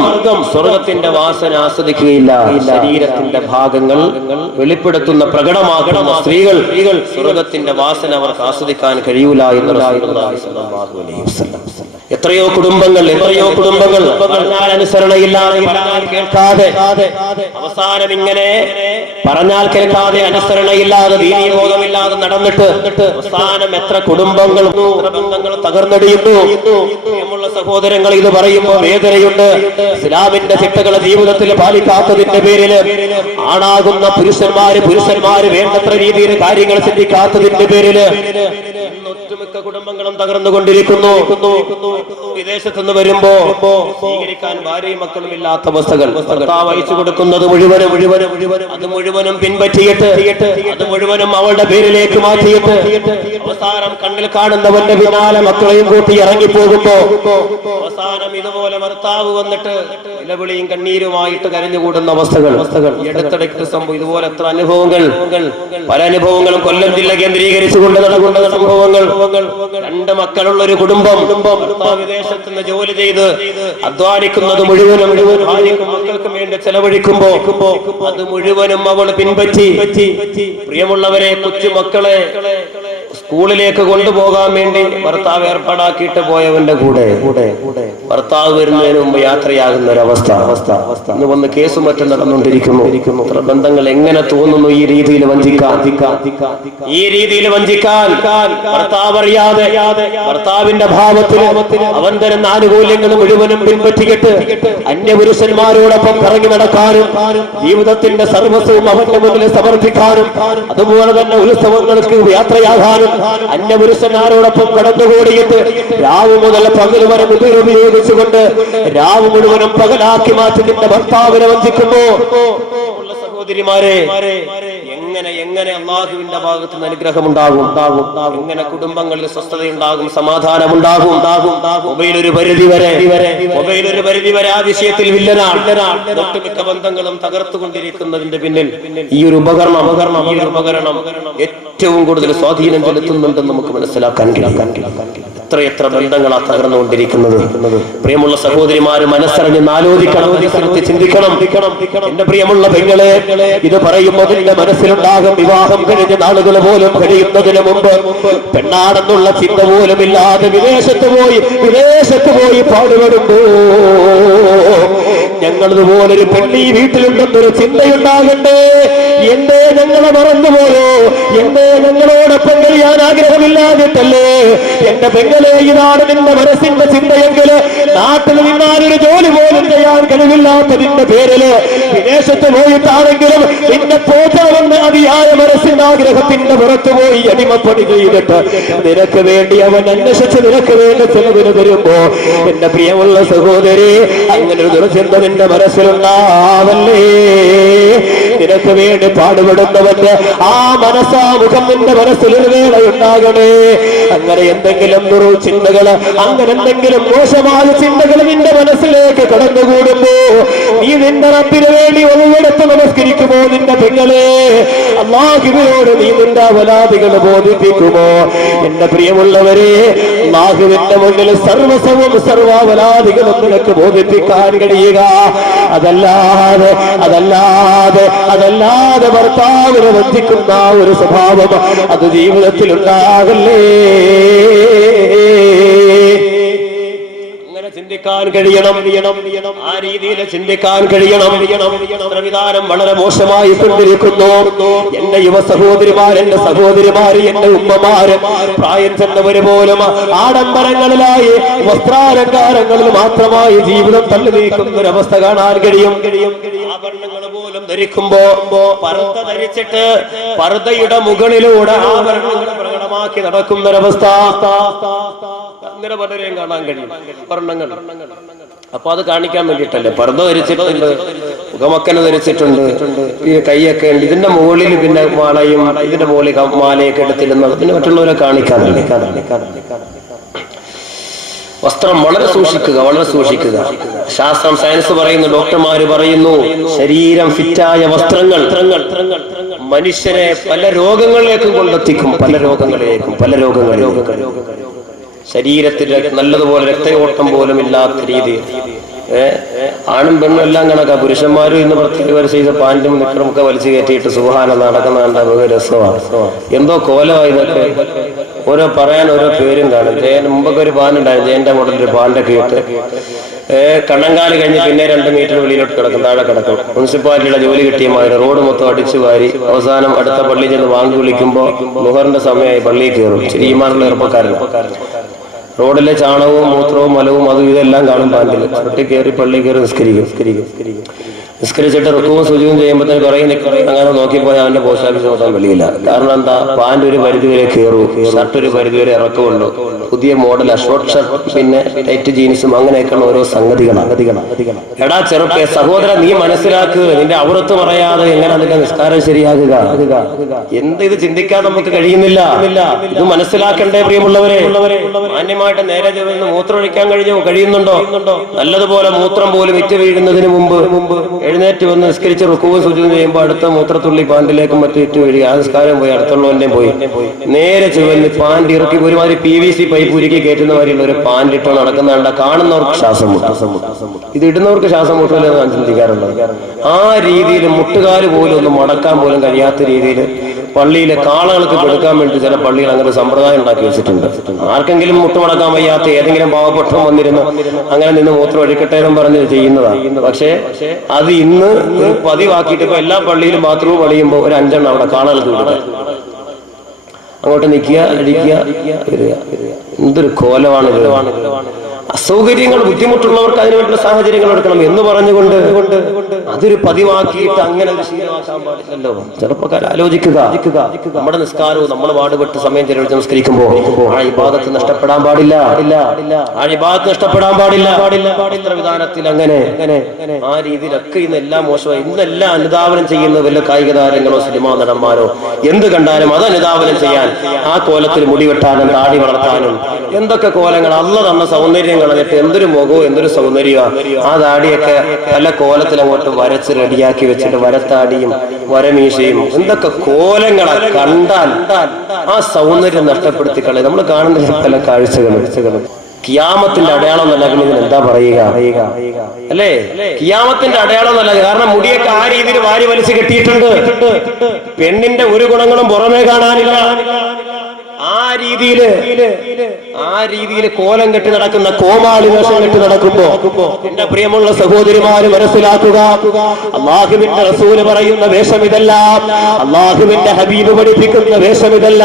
സ്വർഗത്തിന്റെ വാസന ആസ്വദിക്കുകയില്ല. ശരീരത്തിന്റെ ഭാഗങ്ങൾ വെളിപ്പെടുത്തുന്ന, പ്രകടമാക്കുന്ന സ്ത്രീകൾ സ്വർഗത്തിന്റെ വാസന അവർക്ക് ആസ്വദിക്കാൻ കഴിയൂല എന്ന് റസൂലുള്ളാഹി സ്വല്ലല്ലാഹു അലൈഹി വസല്ലം. എത്രയോ കുടുംബങ്ങൾ പറഞ്ഞാൽ അനുസരണയില്ലാതെ, പറഞ്ഞാൽ കേൾക്കാതെ, അവസാനം ഇങ്ങനെ പറഞ്ഞാൽ കേൾക്കാതെ, അനുസരണയില്ലാതെ, ദീനീബോധമില്ലാതെ നടന്നിട്ട് അവസാനം എത്ര കുടുംബങ്ങൾ തകർന്നടിയുന്നു. പ്രിയമുള്ള സഹോദരങ്ങൾ, ഇത് പറയുമ്പോൾ വേദനയുണ്ട്. ഇസ്ലാമിന്റെ ചിട്ടകളെ ജീവിതത്തിൽ പാലിക്കാത്തതിന്റെ പേരിൽ ആണാകുന്ന പുരുഷന്മാര് വേണ്ടത്ര രീതിയിൽ കാര്യങ്ങൾ ചിന്തിക്കാത്തതിന്റെ പേരിൽ ഒട്ടുമിക്ക കുടുംബങ്ങളും തകർന്നുകൊണ്ടിരിക്കുന്നു. വിദേശത്ത് നിന്ന് വരുമ്പോ സ്വീകരിക്കാൻ ഭാര്യയും മക്കളും ഇല്ലാത്ത അവസ്ഥകൾ. ഭർത്താവ് അയച്ചു കൊടുക്കുന്നത് മുഴുവനും പിൻപറ്റിയിട്ട്, അത് മുഴുവനും അവളുടെ പേരിലേക്ക് മാറ്റിയിട്ട് അവസാനം കണ്ണിൽ കാണുന്നവന്റെ പിന്നാലെ മക്കളെയും കൂട്ടി ഇറങ്ങിപ്പോകുമ്പോ അവസാനം ഇതുപോലെ ഭർത്താവ് വന്നിട്ട് നിലവിളിയും കണ്ണീരുമായിട്ട് കരഞ്ഞുകൂടുന്ന അവസ്ഥകൾ. എടുത്തിടയ്ക്ക് സംഭവം ഇതുപോലെ എത്ര അനുഭവങ്ങൾ, പല അനുഭവങ്ങളും കൊല്ലം ജില്ല കേന്ദ്രീകരിച്ചുകൊണ്ട് നടക്കുന്ന സംഭവങ്ങൾ. 2 മക്കളുള്ള ഒരു കുടുംബം വിദേശത്ത് നിന്ന് ജോലി ചെയ്ത് അധ്വാനിക്കുന്നത് മുഴുവനും ഭാര്യക്കും മക്കൾക്കും വേണ്ടി ചെലവഴിക്കുമ്പോ അത് മുഴുവനും അവൾ പിൻപറ്റി. പ്രിയമുള്ളവരെ, കൊച്ചുമക്കളെ സ്കൂളിലേക്ക് കൊണ്ടുപോകാൻ വേണ്ടി ഭർത്താവ് ഏർപ്പാടാക്കിയിട്ട് പോയവന്റെ കൂടെ ഭർത്താവ് വരുന്നതിന് മുമ്പ് യാത്രയാകുന്ന ഒരവസ്ഥ ഇന്ന് വന്ന് കേസും മറ്റും നടന്നുകൊണ്ടിരിക്കുന്നു. ഇത്ര ബന്ധങ്ങൾ എങ്ങനെ തോന്നുന്നു ഈ രീതിയിൽ വഞ്ചിക്കാൻ ഭർത്താവ് അറിയാതെ ഭർത്താവിന്റെ ഭാവത്തിൽ അവൻ തരുന്ന ആനുകൂല്യങ്ങൾ മുഴുവനും പിൻപറ്റിയിട്ട് അന്യപുരുഷന്മാരോടൊപ്പം കറങ്ങി നടക്കാനും ജീവിതത്തിന്റെ സർവസ്വവും അവന്റെ മുന്നിൽ സമർപ്പിക്കാനും അതുപോലെ തന്നെ ഉത്സവങ്ങൾക്ക് യാത്രയാകാനും അന്യപുരുഷന്മാരോടൊപ്പം കടന്നുകൂടിയിട്ട് രാവ് മുതൽ പകൽ വരെ ഉപയോഗിച്ചുകൊണ്ട് രാവ് മുഴുവനും പകലാക്കി മാറ്റി നിന്റെ ഭർത്താവിനെ വഞ്ചിക്കുന്നു. സഹോദരിമാരെ, എങ്ങനെ അള്ളാഹുവിന്റെ ഭാഗത്ത് നിന്ന് അനുഗ്രഹം ഉണ്ടാകും? എങ്ങനെ കുടുംബങ്ങളിൽ സ്വസ്ഥതയുണ്ടാകും, സമാധാനമുണ്ടാകും? മൊബൈലൊരു പരിധി വരെ ആ വിഷയത്തിൽ വില്ലനാണ്. ഒട്ടുമിക്ക ബന്ധങ്ങളും തകർത്തുകൊണ്ടിരിക്കുന്നതിന്റെ പിന്നിൽ ഈ ഒരു ഉപകരണം ഏറ്റവും കൂടുതൽ സ്വാധീനം ചെലുത്തുന്നുണ്ടെന്ന് നമുക്ക് മനസ്സിലാക്കാൻ കഴിയും. എത്രയെത്ര ബന്ധങ്ങളാ തകർന്നുകൊണ്ടിരിക്കുന്നത്. പ്രിയമുള്ള സഹോദരിമാര്, മനസ്സറിഞ്ഞ് ആലോചിക്കണം, ചിന്തിക്കണം. എന്റെ പ്രിയമുള്ള പെങ്ങളെ, ഇത് പറയുമ്പോൾ നിന്റെ മനസ്സിലുണ്ടാകും വിവാഹം കഴിഞ്ഞ നാളുകൾ പോലും കഴിയുന്നതിന് മുമ്പ് പെണ്ണാണെന്നുള്ള ചിന്ത പോലും ഇല്ലാതെ വിദേശത്ത് പോയി പാടുപെടുമ്പോ ഞങ്ങളതുപോലൊരു പെണ്ണി വീട്ടിലുണ്ടെന്നൊരു ചിന്തയുണ്ടാകണ്ടേ? എന്തേ ഞങ്ങളെ മറന്നുപോയോ? എന്തേ ഞങ്ങളോടൊപ്പം കഴിയാൻ ആഗ്രഹമില്ലാതിട്ടല്ലേ? എന്റെ പെങ്ങളെ, ഇതാണ് നിന്റെ മനസ്സിന്റെ ചിന്തയെങ്കിൽ നാട്ടിൽ നിന്നാലൊരു ജോലി പോലും ചെയ്യാൻ കഴിവില്ലാത്തതിന്റെ പേരില് വിദേശത്ത് പോയിട്ടാണെങ്കിലും നിന്നെ പോറ്റണമെന്ന് അതിയായ മനസ്സിന്റെ ആഗ്രഹത്തിന്റെ പുറത്തു പോയി അടിമപ്പണി ചെയ്തിട്ട് നിനക്ക് വേണ്ടി അവൻ അന്വേഷിച്ച് നിനക്ക് വേണ്ടി ചെലവിന് വരുമ്പോ എന്റെ പ്രിയമുള്ള സഹോദരി, അങ്ങനെ ഒരു ദുർചിന്ത നിന്റെ മനസ്സിലുണ്ടാവല്ലേ? നിനക്ക് വേണ്ടി പാടുപെടുന്നവന്റെ ആ മനസ്സാമുഖം നിന്റെ മനസ്സിലൊരു വേളയുണ്ടാകണേ. അങ്ങനെ എന്തെങ്കിലും ചിന്തകൾ, അങ്ങനെ എന്തെങ്കിലും മോശമായ ചിന്തകൾ നിന്റെ മനസ്സിലേക്ക് കടന്നുകൂടുമ്പോ നീ നിന്റെ റബ്ബിന് വേണ്ടി ഒന്നെടുത്ത് നമസ്കരിക്കുമോ? നിന്റെ പെങ്ങളെ, അല്ലാഹുവിനോട് നീ നിന്റെ അവലാദികൾ ബോധിപ്പിക്കുമോ? എന്റെ പ്രിയമുള്ളവരെ, അല്ലാഹുവിന്റെ മുന്നിൽ സർവസ്വവും സർവാവലാദികളും നിനക്ക് ബോധിപ്പിക്കാൻ കഴിയുക. അതല്ലാതെ ഭർത്താവിനെ വഞ്ചിക്കുന്ന ഒരു സ്വഭാവം അത് ജീവിതത്തിൽ ഉണ്ടാകല്ലേ. ചിന്തിക്കാൻ കഴിയണം. ആ രീതിയിൽ ചിന്തിക്കാൻ കഴിയണം. വിധാനം വളരെ മോശമായി കൊണ്ടിരിക്കുന്നു. എന്റെ യുവ സഹോദരിമാർ, എന്റെ സഹോദരിമാര്, എന്റെ ഉമ്മമാര്, പ്രായം ചെന്നവര് പോലും ആഡംബരങ്ങളിലായി വസ്ത്രാലങ്കാരങ്ങളിൽ മാത്രമായി ജീവിതം തള്ളി നീക്കുന്ന ഒരവസ്ഥ കാണാൻ കഴിയും. ആഭരണങ്ങൾ പോലും ധരിക്കുമ്പോ പർദ്ദ ധരിച്ചിട്ട് പർദ്ദയുടെ മുകളിലൂടെ ആഭരണങ്ങൾ പ്രകടമാക്കി നടക്കുന്നൊരവസ്ഥ അങ്ങനെ പലരെയും കാണാൻ കഴിയും. വർണ്ണങ്ങൾ അപ്പൊ അത് കാണിക്കാൻ വേണ്ടിയിട്ടല്ലേ പർദ്ദ ധരിച്ചിട്ടുണ്ട്, മുഖമക്കനെ ധരിച്ചിട്ടുണ്ട്, ഈ കൈയൊക്കെ ഉണ്ട്, ഇതിന്റെ മുകളിൽ പിന്നെ മാലയും ഇതിന്റെ മുകളിൽ മാലയൊക്കെ എടുത്തിരുന്നത് പിന്നെ മറ്റുള്ളവരെ കാണിക്കാനല്ലേ. വസ്ത്രം വളരെ സൂക്ഷിക്കുക. ശാസ്ത്രം, സയൻസ് പറയുന്നു, ഡോക്ടർമാര് പറയുന്നു, ശരീരം ഫിറ്റായ വസ്ത്രങ്ങൾ മനുഷ്യരെ പല രോഗങ്ങളിലേക്കും കൊണ്ടെത്തിക്കും. പല രോഗങ്ങളിലേക്കും ശരീരത്തിൽ നല്ലതുപോലെ രക്തയോട്ടം പോലും ഇല്ലാത്ത രീതിയിൽ. ആണും പെണ്ണും എല്ലാം കണക്കാ. പുരുഷന്മാരും ഇന്ന് പ്രത്യേക ചെയ്ത പാൻറ്റും നിക്കറുമൊക്കെ വലിച്ചു കയറ്റിയിട്ട് സുഹാന നടക്കുന്ന കണ്ട രസമാണ്. എന്തോ കോലമായി ഇതൊക്കെ. പറയാൻ ഓരോ പേരും കാണും. മുമ്പൊക്കെ ഒരു പാനുണ്ടായിരുന്നു, ജയന്റെ മോഡലൊരു പാൻറ്റൊക്കെ ഇട്ട് കണ്ണങ്കാല് കഴിഞ്ഞ് പിന്നെ 2 മീറ്റർ വെളിയിലോട്ട് കിടക്കും, താഴെ കിടക്കും. മുനിസിപ്പാലിറ്റിയുടെ ജോലി കിട്ടിയമാതിരി റോഡ് മൊത്തം അടിച്ചു വാരി അവസാനം അടുത്ത പള്ളിയിൽ ചെന്ന് വാങ്ങി വിളിക്കുമ്പോ മുഹറിന്റെ സമയമായി പള്ളിയിൽ കയറും. ഈമാനുള്ള ചെറുപ്പക്കാരൻ റോഡിലെ ചാണകവും മൂത്രവും മലവും അതും ഇതെല്ലാം കാണും പാൻറ്റിൽ. ചുട്ടി കയറി പള്ളി കയറി നിസ്കരിച്ചിട്ട് റുക്കുവും സുജുവും ചെയ്യുമ്പോഴത്തേക്ക് അങ്ങനെ നോക്കിപ്പോയാൽ അവന്റെ പോസ്റ്റ് ഓഫീസ് നോക്കാൻ വെളിയില്ല. കാരണം എന്താ? പാൻറ് ഒരു പരിധിവരെ കയറും, ഷർട്ട് ഒരു പരിധിവരെ ഇറക്കമുള്ളൂ, പുതിയ മോഡൽ ഷോർട്ട് ഷർട്ട്, പിന്നെ ടൈറ്റ് ജീൻസും, അങ്ങനെയൊക്കെയുള്ള ഓരോ സംഗതികളാണ്. എടാ ചെറുപ്പ സഹോദര, നീ മനസ്സിലാക്കുക. നിന്റെ ഔറത്ത് പറയാതെ എങ്ങനെ അതിന്റെ നിസ്കാരം ശരിയാകുക? ഇത് ചിന്തിക്കാൻ നമുക്ക് കഴിയുന്നില്ല. ഇത് മനസ്സിലാക്കണ്ടേ പ്രിയമുള്ളവരെ? മാന്യമായിട്ട് നേരെ മൂത്രമൊഴിക്കാൻ കഴിയുന്നുണ്ടോ? നല്ലതുപോലെ മൂത്രം പോലും വിറ്റ് വീഴുന്നതിന് മുമ്പ് എഴുന്നേറ്റ് വന്ന് നിസ്കരിച്ച് റുക്കുവും സുജൂദും ചെയ്യുമ്പോൾ അടുത്ത മൂത്രത്തുള്ളി പാൻറ്റിലേക്കും മറ്റും ഇട്ട് വീഴുക. ആ നിസ്കാരം പോയി, അടുത്തുള്ളവന്റെയും പോയി. നേരെ ചുവന്ന് പാൻറ് ഇറക്കി ഒരുമാതിരി PVC പൈപ്പ് ഉരുക്കി കയറ്റുന്ന മാതിരിയുള്ള ഒരു പാൻറ് ഇട്ടോ നടക്കുന്നുണ്ട്. കാണുന്നവർക്ക് ശ്വാസം മുട്ടും, ഇത് ഇടുന്നവർക്ക് ശ്വാസം മുട്ടില്ലെന്ന് ഞാൻ ചിന്തിക്കാറുണ്ട്. ആ രീതിയിൽ മുട്ടുകാല് പോലും ഒന്ന് മടക്കാൻ പോലും കഴിയാത്ത രീതിയിൽ പള്ളിയിലെ കാളകൾക്ക് കൊടുക്കാൻ വേണ്ടി ചില പള്ളികൾ അങ്ങനെ സമ്പ്രദായം ഉണ്ടാക്കി വെച്ചിട്ടുണ്ട്. ആർക്കെങ്കിലും മുട്ടുമടക്കാൻ വയ്യാത്ത ഏതെങ്കിലും പാവപ്പെട്ടം വന്നിരുന്ന് അങ്ങനെ നിന്ന് മൂത്രം ഒഴിക്കട്ടെ എന്നും പറഞ്ഞ് ചെയ്യുന്നതാണ്. പക്ഷേ അത് ഇന്ന് പതിവാക്കിയിട്ട് ഇപ്പൊ എല്ലാ പള്ളിയിലും ബാത്റൂം പണിയുമ്പോൾ ഒരു 5 എണ്ണം അവിടെ കാളകൾക്ക് കൊടുക്കുക. അങ്ങോട്ട് നിൽക്കുക, അടിക്കുക, വരിക. എന്തൊരു കോലമാണ്. അസൗകര്യങ്ങൾ, ബുദ്ധിമുട്ടുള്ളവർക്ക് അതിനുവേണ്ട സാഹചര്യങ്ങൾ എടുക്കണം എന്ന് പറഞ്ഞുകൊണ്ട് അതൊരു പതിവാക്കിയിട്ട് അങ്ങനെ ഒരു ശീലമാക്കാൻ പാടില്ലല്ലോ. ചെറുപ്പക്കാർ ആലോചിക്കുക. നമ്മുടെ നിസ്കാരവും നമ്മൾ പാടുപെട്ട് സമയം ചെലവഴിച്ച് നിസ്കരിക്കുമ്പോൾ ആ ഇബാദത്ത് നഷ്ടപ്പെടാൻ പാടില്ല. ആ ഇബാദത്ത് നഷ്ടപ്പെടാൻ പാടില്ല. ഇത്ര വിധാനത്തിൽ അങ്ങനെ ആ രീതിയിലൊക്കെ ഇന്നെല്ലാം മോശമായി. ഇന്നെല്ലാം അനുധാവനം ചെയ്യുന്ന വല്ല കായിക താരങ്ങളോ സിനിമാ നടന്മാരോ എന്ത് കണ്ടാലും അത് അനുധാവനം ചെയ്യാൻ, ആ കോലത്തിൽ മുടി വെട്ടാനും താടി വളർത്താനും എന്തൊക്കെ കോലങ്ങൾ. അള്ള തന്ന സൗന്ദര്യം കളഞ്ഞിട്ട് എന്തൊരു മുഖവും എന്തൊരു സൗന്ദര്യമാണ്. ആ താടിയൊക്കെ പല കോലത്തിൽ അങ്ങോട്ട് വരച്ച് റെഡിയാക്കി വെച്ചിട്ട് വരത്താടിയും വരമീശയും എന്തൊക്കെ കോലങ്ങളെ കണ്ടാൽ ആ സൗന്ദര്യം നഷ്ടപ്പെടുത്തി കളയും. നമ്മൾ കാണുന്ന പല കാഴ്ചകളും കിയാമത്തിന്റെ അടയാളം എന്നല്ല. പിന്നെ ഇതിന് എന്താ പറയുക അല്ലേ? കിയാമത്തിന്റെ അടയാളം എന്നല്ല. കാരണം മുടിയൊക്കെ ആ രീതിയിൽ വാരി വലിച്ചു കെട്ടിയിട്ടുണ്ട്. പെണ്ണിന്റെ ഒരു ഗുണങ്ങളും പുറമേ കാണാനില്ല. ആ രീതിയിൽ കോലം കെട്ടി നടക്കുന്ന, കോമാളി വേഷം കെട്ടി നടക്കുമ്പോ എന്റെ പ്രിയമുള്ള സഹോദരിമാര് മനസ്സിലാക്കുക, അള്ളാഹുവിന്റെ റസൂല് പറയുന്ന വേഷം ഇതല്ല. അള്ളാഹുവിന്റെ ഹബീബ് പഠിപ്പിക്കുന്ന വേഷം ഇതല്ല.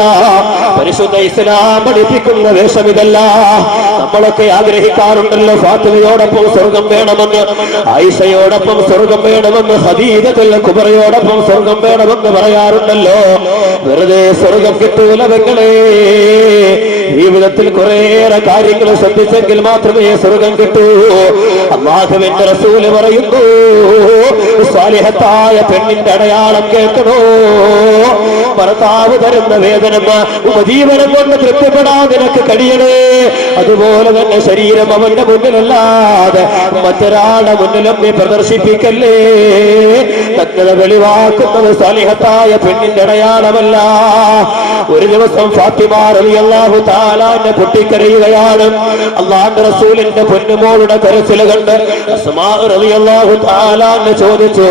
പരിശുദ്ധ ഇസ്ലാം പഠിപ്പിക്കുന്ന വേഷം ഇതല്ല. നമ്മളൊക്കെ ആഗ്രഹിക്കാറുണ്ടല്ലോ, ഫാത്തിമയോടൊപ്പം സ്വർഗം വേണമെന്ന്, ആയിഷയോടൊപ്പം സ്വർഗം വേണമെന്ന്, ഖദീജത്തുൽ കുബറയോടൊപ്പം സ്വർഗം വേണമെന്ന് പറയാറുണ്ടല്ലോ. വെറുതെ സ്വർഗം കിട്ടൂല പെങ്ങളെ. ജീവിതത്തിൽ കുറേയേറെ കാര്യങ്ങൾ ശ്രദ്ധിച്ചെങ്കിൽ മാത്രമേ സ്വർഗം കിട്ടൂ. അല്ലാഹുവിന്റെ റസൂല് പറയുന്നു, സാലിഹത്തായ പെണ്ണിന്റെ അടയാളം കേൾക്കണോ? ഭർത്താവ് തരുന്ന വേദന ഉപജീവനം കൊണ്ട് തൃപ്തിപ്പെടാൻ നിനക്ക് കഴിയണേ. അതുപോലെ തന്നെ ശരീരം അവന്റെ മുന്നിലല്ലാതെ മറ്റൊരാളുടെ മുന്നിലും നീ പ്രദർശിപ്പിക്കല്ലേ. നഗ്നത വെളിവാക്കുന്നത് സാലിഹത്തായ പെണ്ണിന്റെ അടയാളമല്ല. ഒരു ദിവസം ഫാത്തിമ റളിയല്ലാഹു തആല പൊട്ടിക്കരയുകയാണ്. അല്ലാഹുവിന്റെ റസൂലിന്റെ പൊന്നുമോളുടെ കരച്ചിൽ കണ്ട് അസ്മാ റളിയല്ലാഹു തആല ചോദിച്ചു,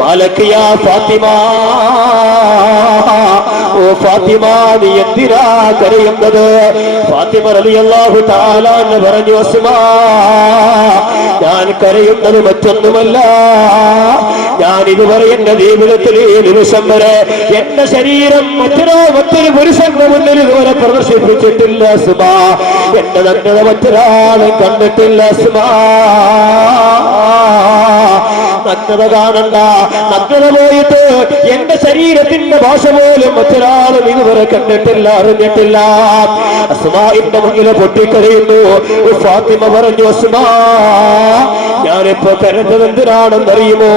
മാലക്ക് യാ ഫാത്തിമ, ഓ ഫാത്തിമ നീ എന്തിനാ കരയുന്നത്? ഫാത്തിമ റളിയല്ലാഹു തആല പറഞ്ഞു, അസ്മാ ഞാൻ കരയുന്നത് മറ്റൊന്നുമല്ല, ഞാൻ ഇതുവരെ എന്റെ ജീവിതത്തിൽ ഈ നിമിഷം വരെ എന്റെ ശരീരം മറ്റൊരു പുരുഷന്റെ മുന്നിൽ ഇതുവരെ പ്രദർശിപ്പിച്ചിട്ടില്ല അസ്മാ. എന്റെ നഗ്നത മറ്റൊരാളും കണ്ടിട്ടില്ല അസ്മാ. നഗ്നത കാണണ്ട, നഗ്നത പോയിട്ട് എന്റെ ശരീരത്തിന്റെ ഭാഷ പോലും മറ്റൊരാളും ഇതുവരെ കണ്ടിട്ടില്ല, അറിഞ്ഞിട്ടില്ല. അസ്മാഇന്റെ മുന്നിൽ പൊട്ടിക്കരയുന്നു. ഫാത്തിമ പറഞ്ഞു, അസ്മാ ഞാനിപ്പോ കരഞ്ഞത് എന്തിനാണെന്നറിയുമോ?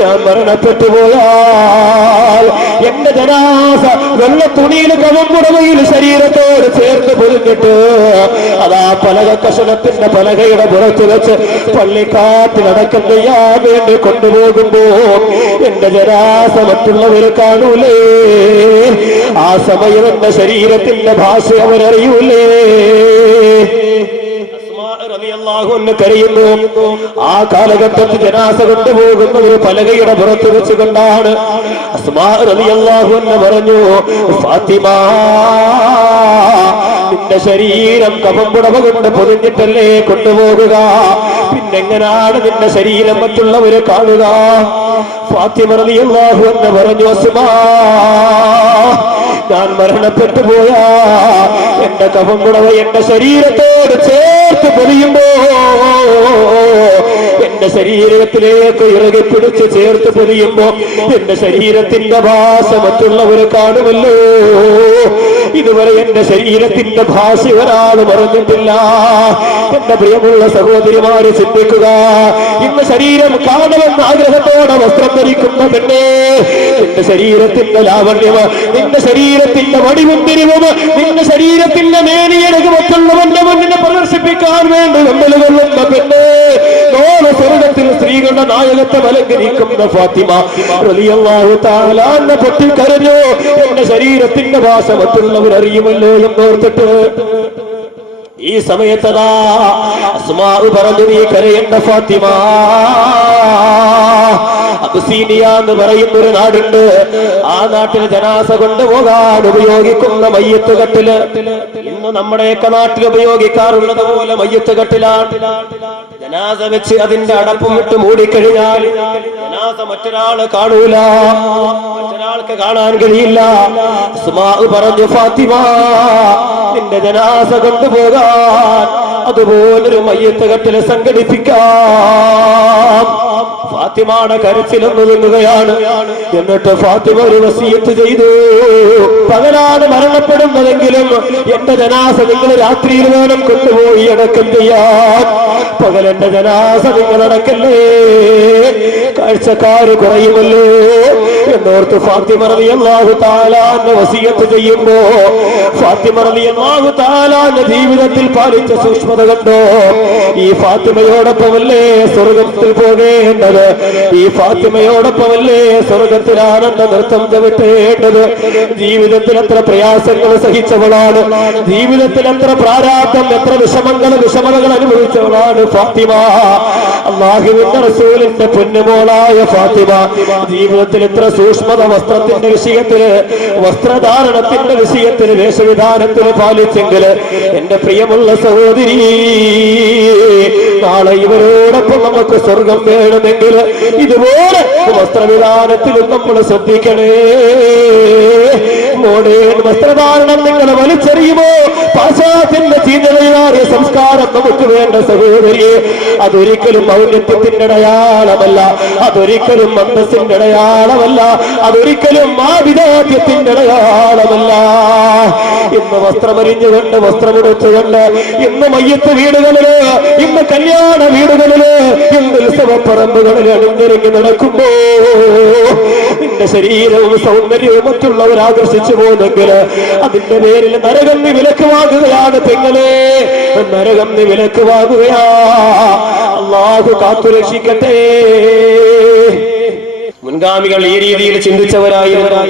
ഞാൻ മരണപ്പെട്ടു പോയാൽ എന്റെ ജനാസ വെള്ള തുണിയിൽ കവമ്പുടവയിൽ ശരീരത്തോട് ചേർത്ത് പൊതിഞ്ഞിട്ട് അതാ പലക കഷണത്തിന്റെ പലകയുടെ പുറത്ത് വെച്ച് പള്ളിക്കാട്ടിലടക്കം ചെയ്യാൻ വേണ്ടി കൊണ്ടുപോകുമ്പോ എന്റെ ജനാസ മറ്റുള്ളവർ കാണൂലേ. ആ സമയം എന്റെ ശരീരത്തിന്റെ ഭാഷ അവരറിയൂലേ. കരയുന്നു. ആ കാലഘട്ടത്തിൽ ജനാസ കൊണ്ടുപോകുന്ന ഒരു പലകയുടെ പുറത്ത് വെച്ചുകൊണ്ടാണ്. അസ്മാ റളിയല്ലാഹു അൻഹ പറഞ്ഞു, ഫാത്തിമ നിന്റെ ശരീരം കഫംപുടവ കൊണ്ട് പൊതിഞ്ഞിട്ടല്ലേ കൊണ്ടുപോകുക, പിന്നെങ്ങനാണ് നിന്റെ ശരീരം മറ്റുള്ളവരെ കാണുക? ഫാത്തിമ റളിയല്ലാഹു അൻഹ പറഞ്ഞു, അസ്മാ ഞാൻ മരണപ്പെട്ടു പോയാ എന്റെ കഫംപുടവ എന്റെ ശരീരത്തോട് ചേർത്ത് പൊതിയുമ്പോ എന്റെ ശരീരത്തിലേക്ക് ഇറകി പിടിച്ച് ചേർത്ത് പൊതിയുമ്പോ എന്റെ ശരീരത്തിന്റെ ഭാഷ മറ്റുള്ളവർ കാണുമല്ലോ. ഇതുവരെ എന്റെ ശരീരത്തിന്റെ ഭാഷ ഒരാൾ പറഞ്ഞിട്ടില്ല. എന്റെ പ്രിയമുള്ള സഹോദരിമാരെ ചിന്തിക്കുക, ഇന്ന് ശരീരം കാണുമെന്ന ആഗ്രഹത്തോടെ വസ്ത്രം ധരിക്കുന്ന പെണ്ണേ, നിന്റെ ശരീരത്തിന്റെ ലാവണ്യം, നിന്റെ ശരീരത്തിന്റെ വടിവും തിരിവും, നിന്റെ ശരീരത്തിന്റെ മേനിയടക്ക് മറ്റുള്ളവന്റെ മുന്നിനെ പ്രദർശിപ്പിക്കാൻ വേണ്ടി നമ്മൾ കൊള്ളുന്ന പെണ്ണേ, നോള സ്വർഗത്തിൽ സ്ത്രീകളുടെ നായകത്വം അലങ്കരിക്കുന്ന ഫാത്തിമ റളിയല്ലാഹു തആല പൊട്ടിക്കരഞ്ഞു. എന്റെ ശരീരത്തിന്റെ ഭാഷ മറ്റുള്ളവർ അറിയുമല്ലോ എന്നോർത്തിട്ട് ഈ സമയത്തതാ അസ്മാ പറഞ്ഞു, നീ കരയേണ്ട ഫാത്തിമ. അബ്സീനിയ എന്ന് പറയുന്ന ഒരു നാടുണ്ട്. ആ നാട്ടിൽ ജനാസ കൊണ്ടുപോകാൻ ഉപയോഗിക്കുന്ന മയ്യത്ത് കട്ടില് ഇന്ന് നമ്മുടെയൊക്കെ നാട്ടിൽ ഉപയോഗിക്കാറുള്ളത് പോലെ മയ്യത്ത് കട്ടിലാണ്. ജനാസ വെച്ച് അതിന്റെ അടപ്പും വിട്ട് മൂടിക്കഴിഞ്ഞാൽ ജനാസ മറ്റൊരാള് കാണൂല, മറ്റൊരാൾക്ക് കാണാൻ കഴിയില്ല. ഉസ്മാ പറഞ്ഞു, ഫാത്തിമ നിന്റെ ജനാസ കൊണ്ടുപോകാൻ അതുപോലൊരു മയ്യത്ത് കട്ടില് സംഘടിപ്പിക്കാം. ഫാത്തിമയുടെ കരച്ചിലൊന്നു നിന്നുകയാണ്. എന്നിട്ട് ഫാത്തിമ ഒരു വസിയത്ത് ചെയ്തു, പകലാണ് മരണപ്പെടുന്നതെങ്കിലും എന്റെ ജനാസ നിങ്ങൾ രാത്രിയിൽ വേണം കൊണ്ടുപോയി അടക്കം ചെയ്യാൻ. പകലെന്റെ ജനാസ നിങ്ങൾ അടക്കല്ലേ, കാഴ്ചക്കാര് കുറയുമല്ലോ എന്നോർത്ത് ഫാത്തിമ റളിയല്ലാഹു തആല വസിയത്ത് ചെയ്യുമ്പോ ഫാത്തിമ റളിയല്ലാഹു തആല ജീവിതത്തിൽ പാലിച്ച സൂക്ഷ്മത കണ്ടോ? ഈ ഫാത്തിമയോടൊപ്പമല്ലേ സ്വർഗത്തിൽ പോകേണ്ടത്, ഈ ഫാത്തിമയോടൊപ്പമല്ലേ സ്വർഗത്തിൽ ആനന്ദ നൃത്തം ചവിട്ടേണ്ടത്. ജീവിതത്തിൽ എത്ര പ്രയാസങ്ങൾ സഹിച്ചവളാണ്, ജീവിതത്തിൽ എത്ര പ്രാരാബ്ദം, എത്ര വിഷമതകൾ അനുഭവിച്ചവളാണ് ഫാത്തിമ. അല്ലാഹുവിന്റെ റസൂലിന്റെ പൊന്നുമോളായ ഫാത്തിമ ജീവിതത്തിൽ എത്ര സൂക്ഷ്മത വസ്ത്രത്തിന്റെ വിഷയത്തില്, വസ്ത്രധാരണത്തിന്റെ വിഷയത്തില്, വേഷവിധാനത്തിന് പാലിച്ചെങ്കിൽ എന്റെ പ്രിയമുള്ള സഹോദരി, നാളെ ഇവരോടൊപ്പം നമുക്ക് സ്വർഗം വേണമെങ്കിൽ ഇതുപോലെ വസ്ത്രവിധാനത്തിലും നമ്മൾ ശ്രദ്ധിക്കണേ. മോഡേൺ വസ്ത്രധാരണം നിങ്ങൾ വലിച്ചെറിയുമോ? പാശ്ചാത്യന്റെ ചീഞ്ഞളിയാറിയ സംസ്കാരം നമുക്ക് വേണ്ട സഹോദരിയെ. അതൊരിക്കലും ഔന്നത്യത്തിന്റെ അടയാളമല്ല, അതൊരിക്കലും അന്തസ്സിന്റെ അടയാളമല്ല, അതൊരിക്കലും ആഭിജാത്യത്തിന്റെ അടയാളമല്ല. ഇന്ന് വസ്ത്രമരിഞ്ഞുകൊണ്ട്, വസ്ത്രമെടുത്തുകൊണ്ട്, ഇന്ന് മയ്യത്ത് വീടുകളില്, ഇന്ന് കല്യാണ വീടുകളില്, ഇന്ന് ഉത്സവപ്പറമ്പുകളിൽ അണിഞ്ഞൊരുങ്ങി നടക്കുമ്പോ നിന്റെ ശരീരവും സൗന്ദര്യവും മറ്റുള്ളവർ ആകർഷിച്ചു പോകുന്നെങ്കിൽ അതിന്റെ പേരിൽ നരകം നീ വിലക്ക് വാങ്ങുകയാണ് പെങ്ങളെ, നരകം നീ വിലക്ക് വാങ്ങുകയാ. അല്ലാഹു കാത്തുരക്ഷിക്കട്ടെ. മുൻഗാമികൾ ഈ രീതിയിൽ ചിന്തിച്ചവരായിരുന്നു.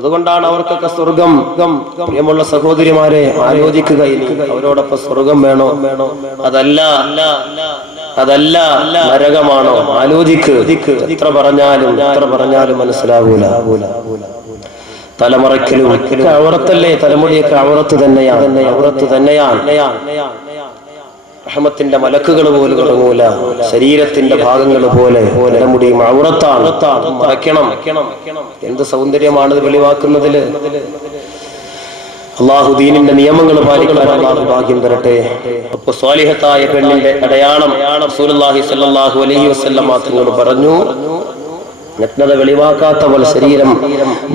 അതുകൊണ്ടാണ് അവർക്കൊക്കെ സ്വർഗം. പ്രിയമുള്ള സഹോദരിമാരെ, ആലോചിക്കുക, ഇനി അവരോടൊപ്പം സ്വർഗം വേണോ, അതല്ല നരകമാണോ? ആലോചിക്ക്. എത്ര പറഞ്ഞാലും മനസ്സിലാവൂല. തലമറയ്ക്കലും അവറത്തല്ലേ, തലമുടിയൊക്കെ അവറത്ത് തന്നെയാണ്. റഹ്മത്തിന്റെ മലക്കുകൾ പോലും തുടങ്ങൂല. ശരീരത്തിന്റെ ഭാഗങ്ങൾ പോലെ തലമുടിയും അവറത്താണ്, മറയ്ക്കണം. എന്ത് സൗന്ദര്യമാണത് വെളിവാക്കുന്നതില്. അള്ളാഹു ദീനിന്റെ നിയമങ്ങൾ പാലിക്കാൻ അള്ളാഹു ഭാഗ്യം തരട്ടെ. അപ്പൊ സ്വാലിഹത്തായ പെണ്ണിന്റെ അടയാളം റസൂലുള്ളാഹി സ്വല്ലല്ലാഹു അലൈഹി വസല്ലം തങ്ങൾ പറഞ്ഞു, നഗ്നത വെളിവാക്കാത്തവൾ ശരീരം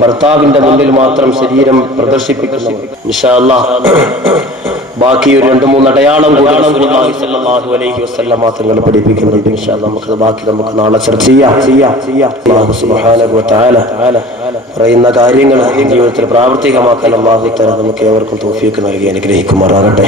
ഭർത്താവിന്റെ മുന്നിൽ മാത്രം ശരീരം പ്രദർശിപ്പിക്കുന്നു. ഇൻഷാ അല്ലാഹ് ബാക്കി ഒരു 2-3 അടയാളം കൂടി റസൂലുള്ളാഹി സ്വല്ലല്ലാഹു അലൈഹി വസല്ലം തങ്ങൾ പഠിപ്പിക്കുന്നുണ്ട്. ഇൻഷാ അല്ലാഹ് നമുക്ക് നാളെ ചർച്ച ചെയ്യാം. അല്ലാഹു സുബ്ഹാനഹു വ തആല പറയുന്ന കാര്യങ്ങൾ ജീവിതത്തിൽ പ്രാവർത്തികമാക്കാൻ അല്ലാഹു തആല നമുക്ക് ഏവർക്കും തൗഫീഖ് നൽകി അനുഗ്രഹിക്കുമാറാകട്ടെ.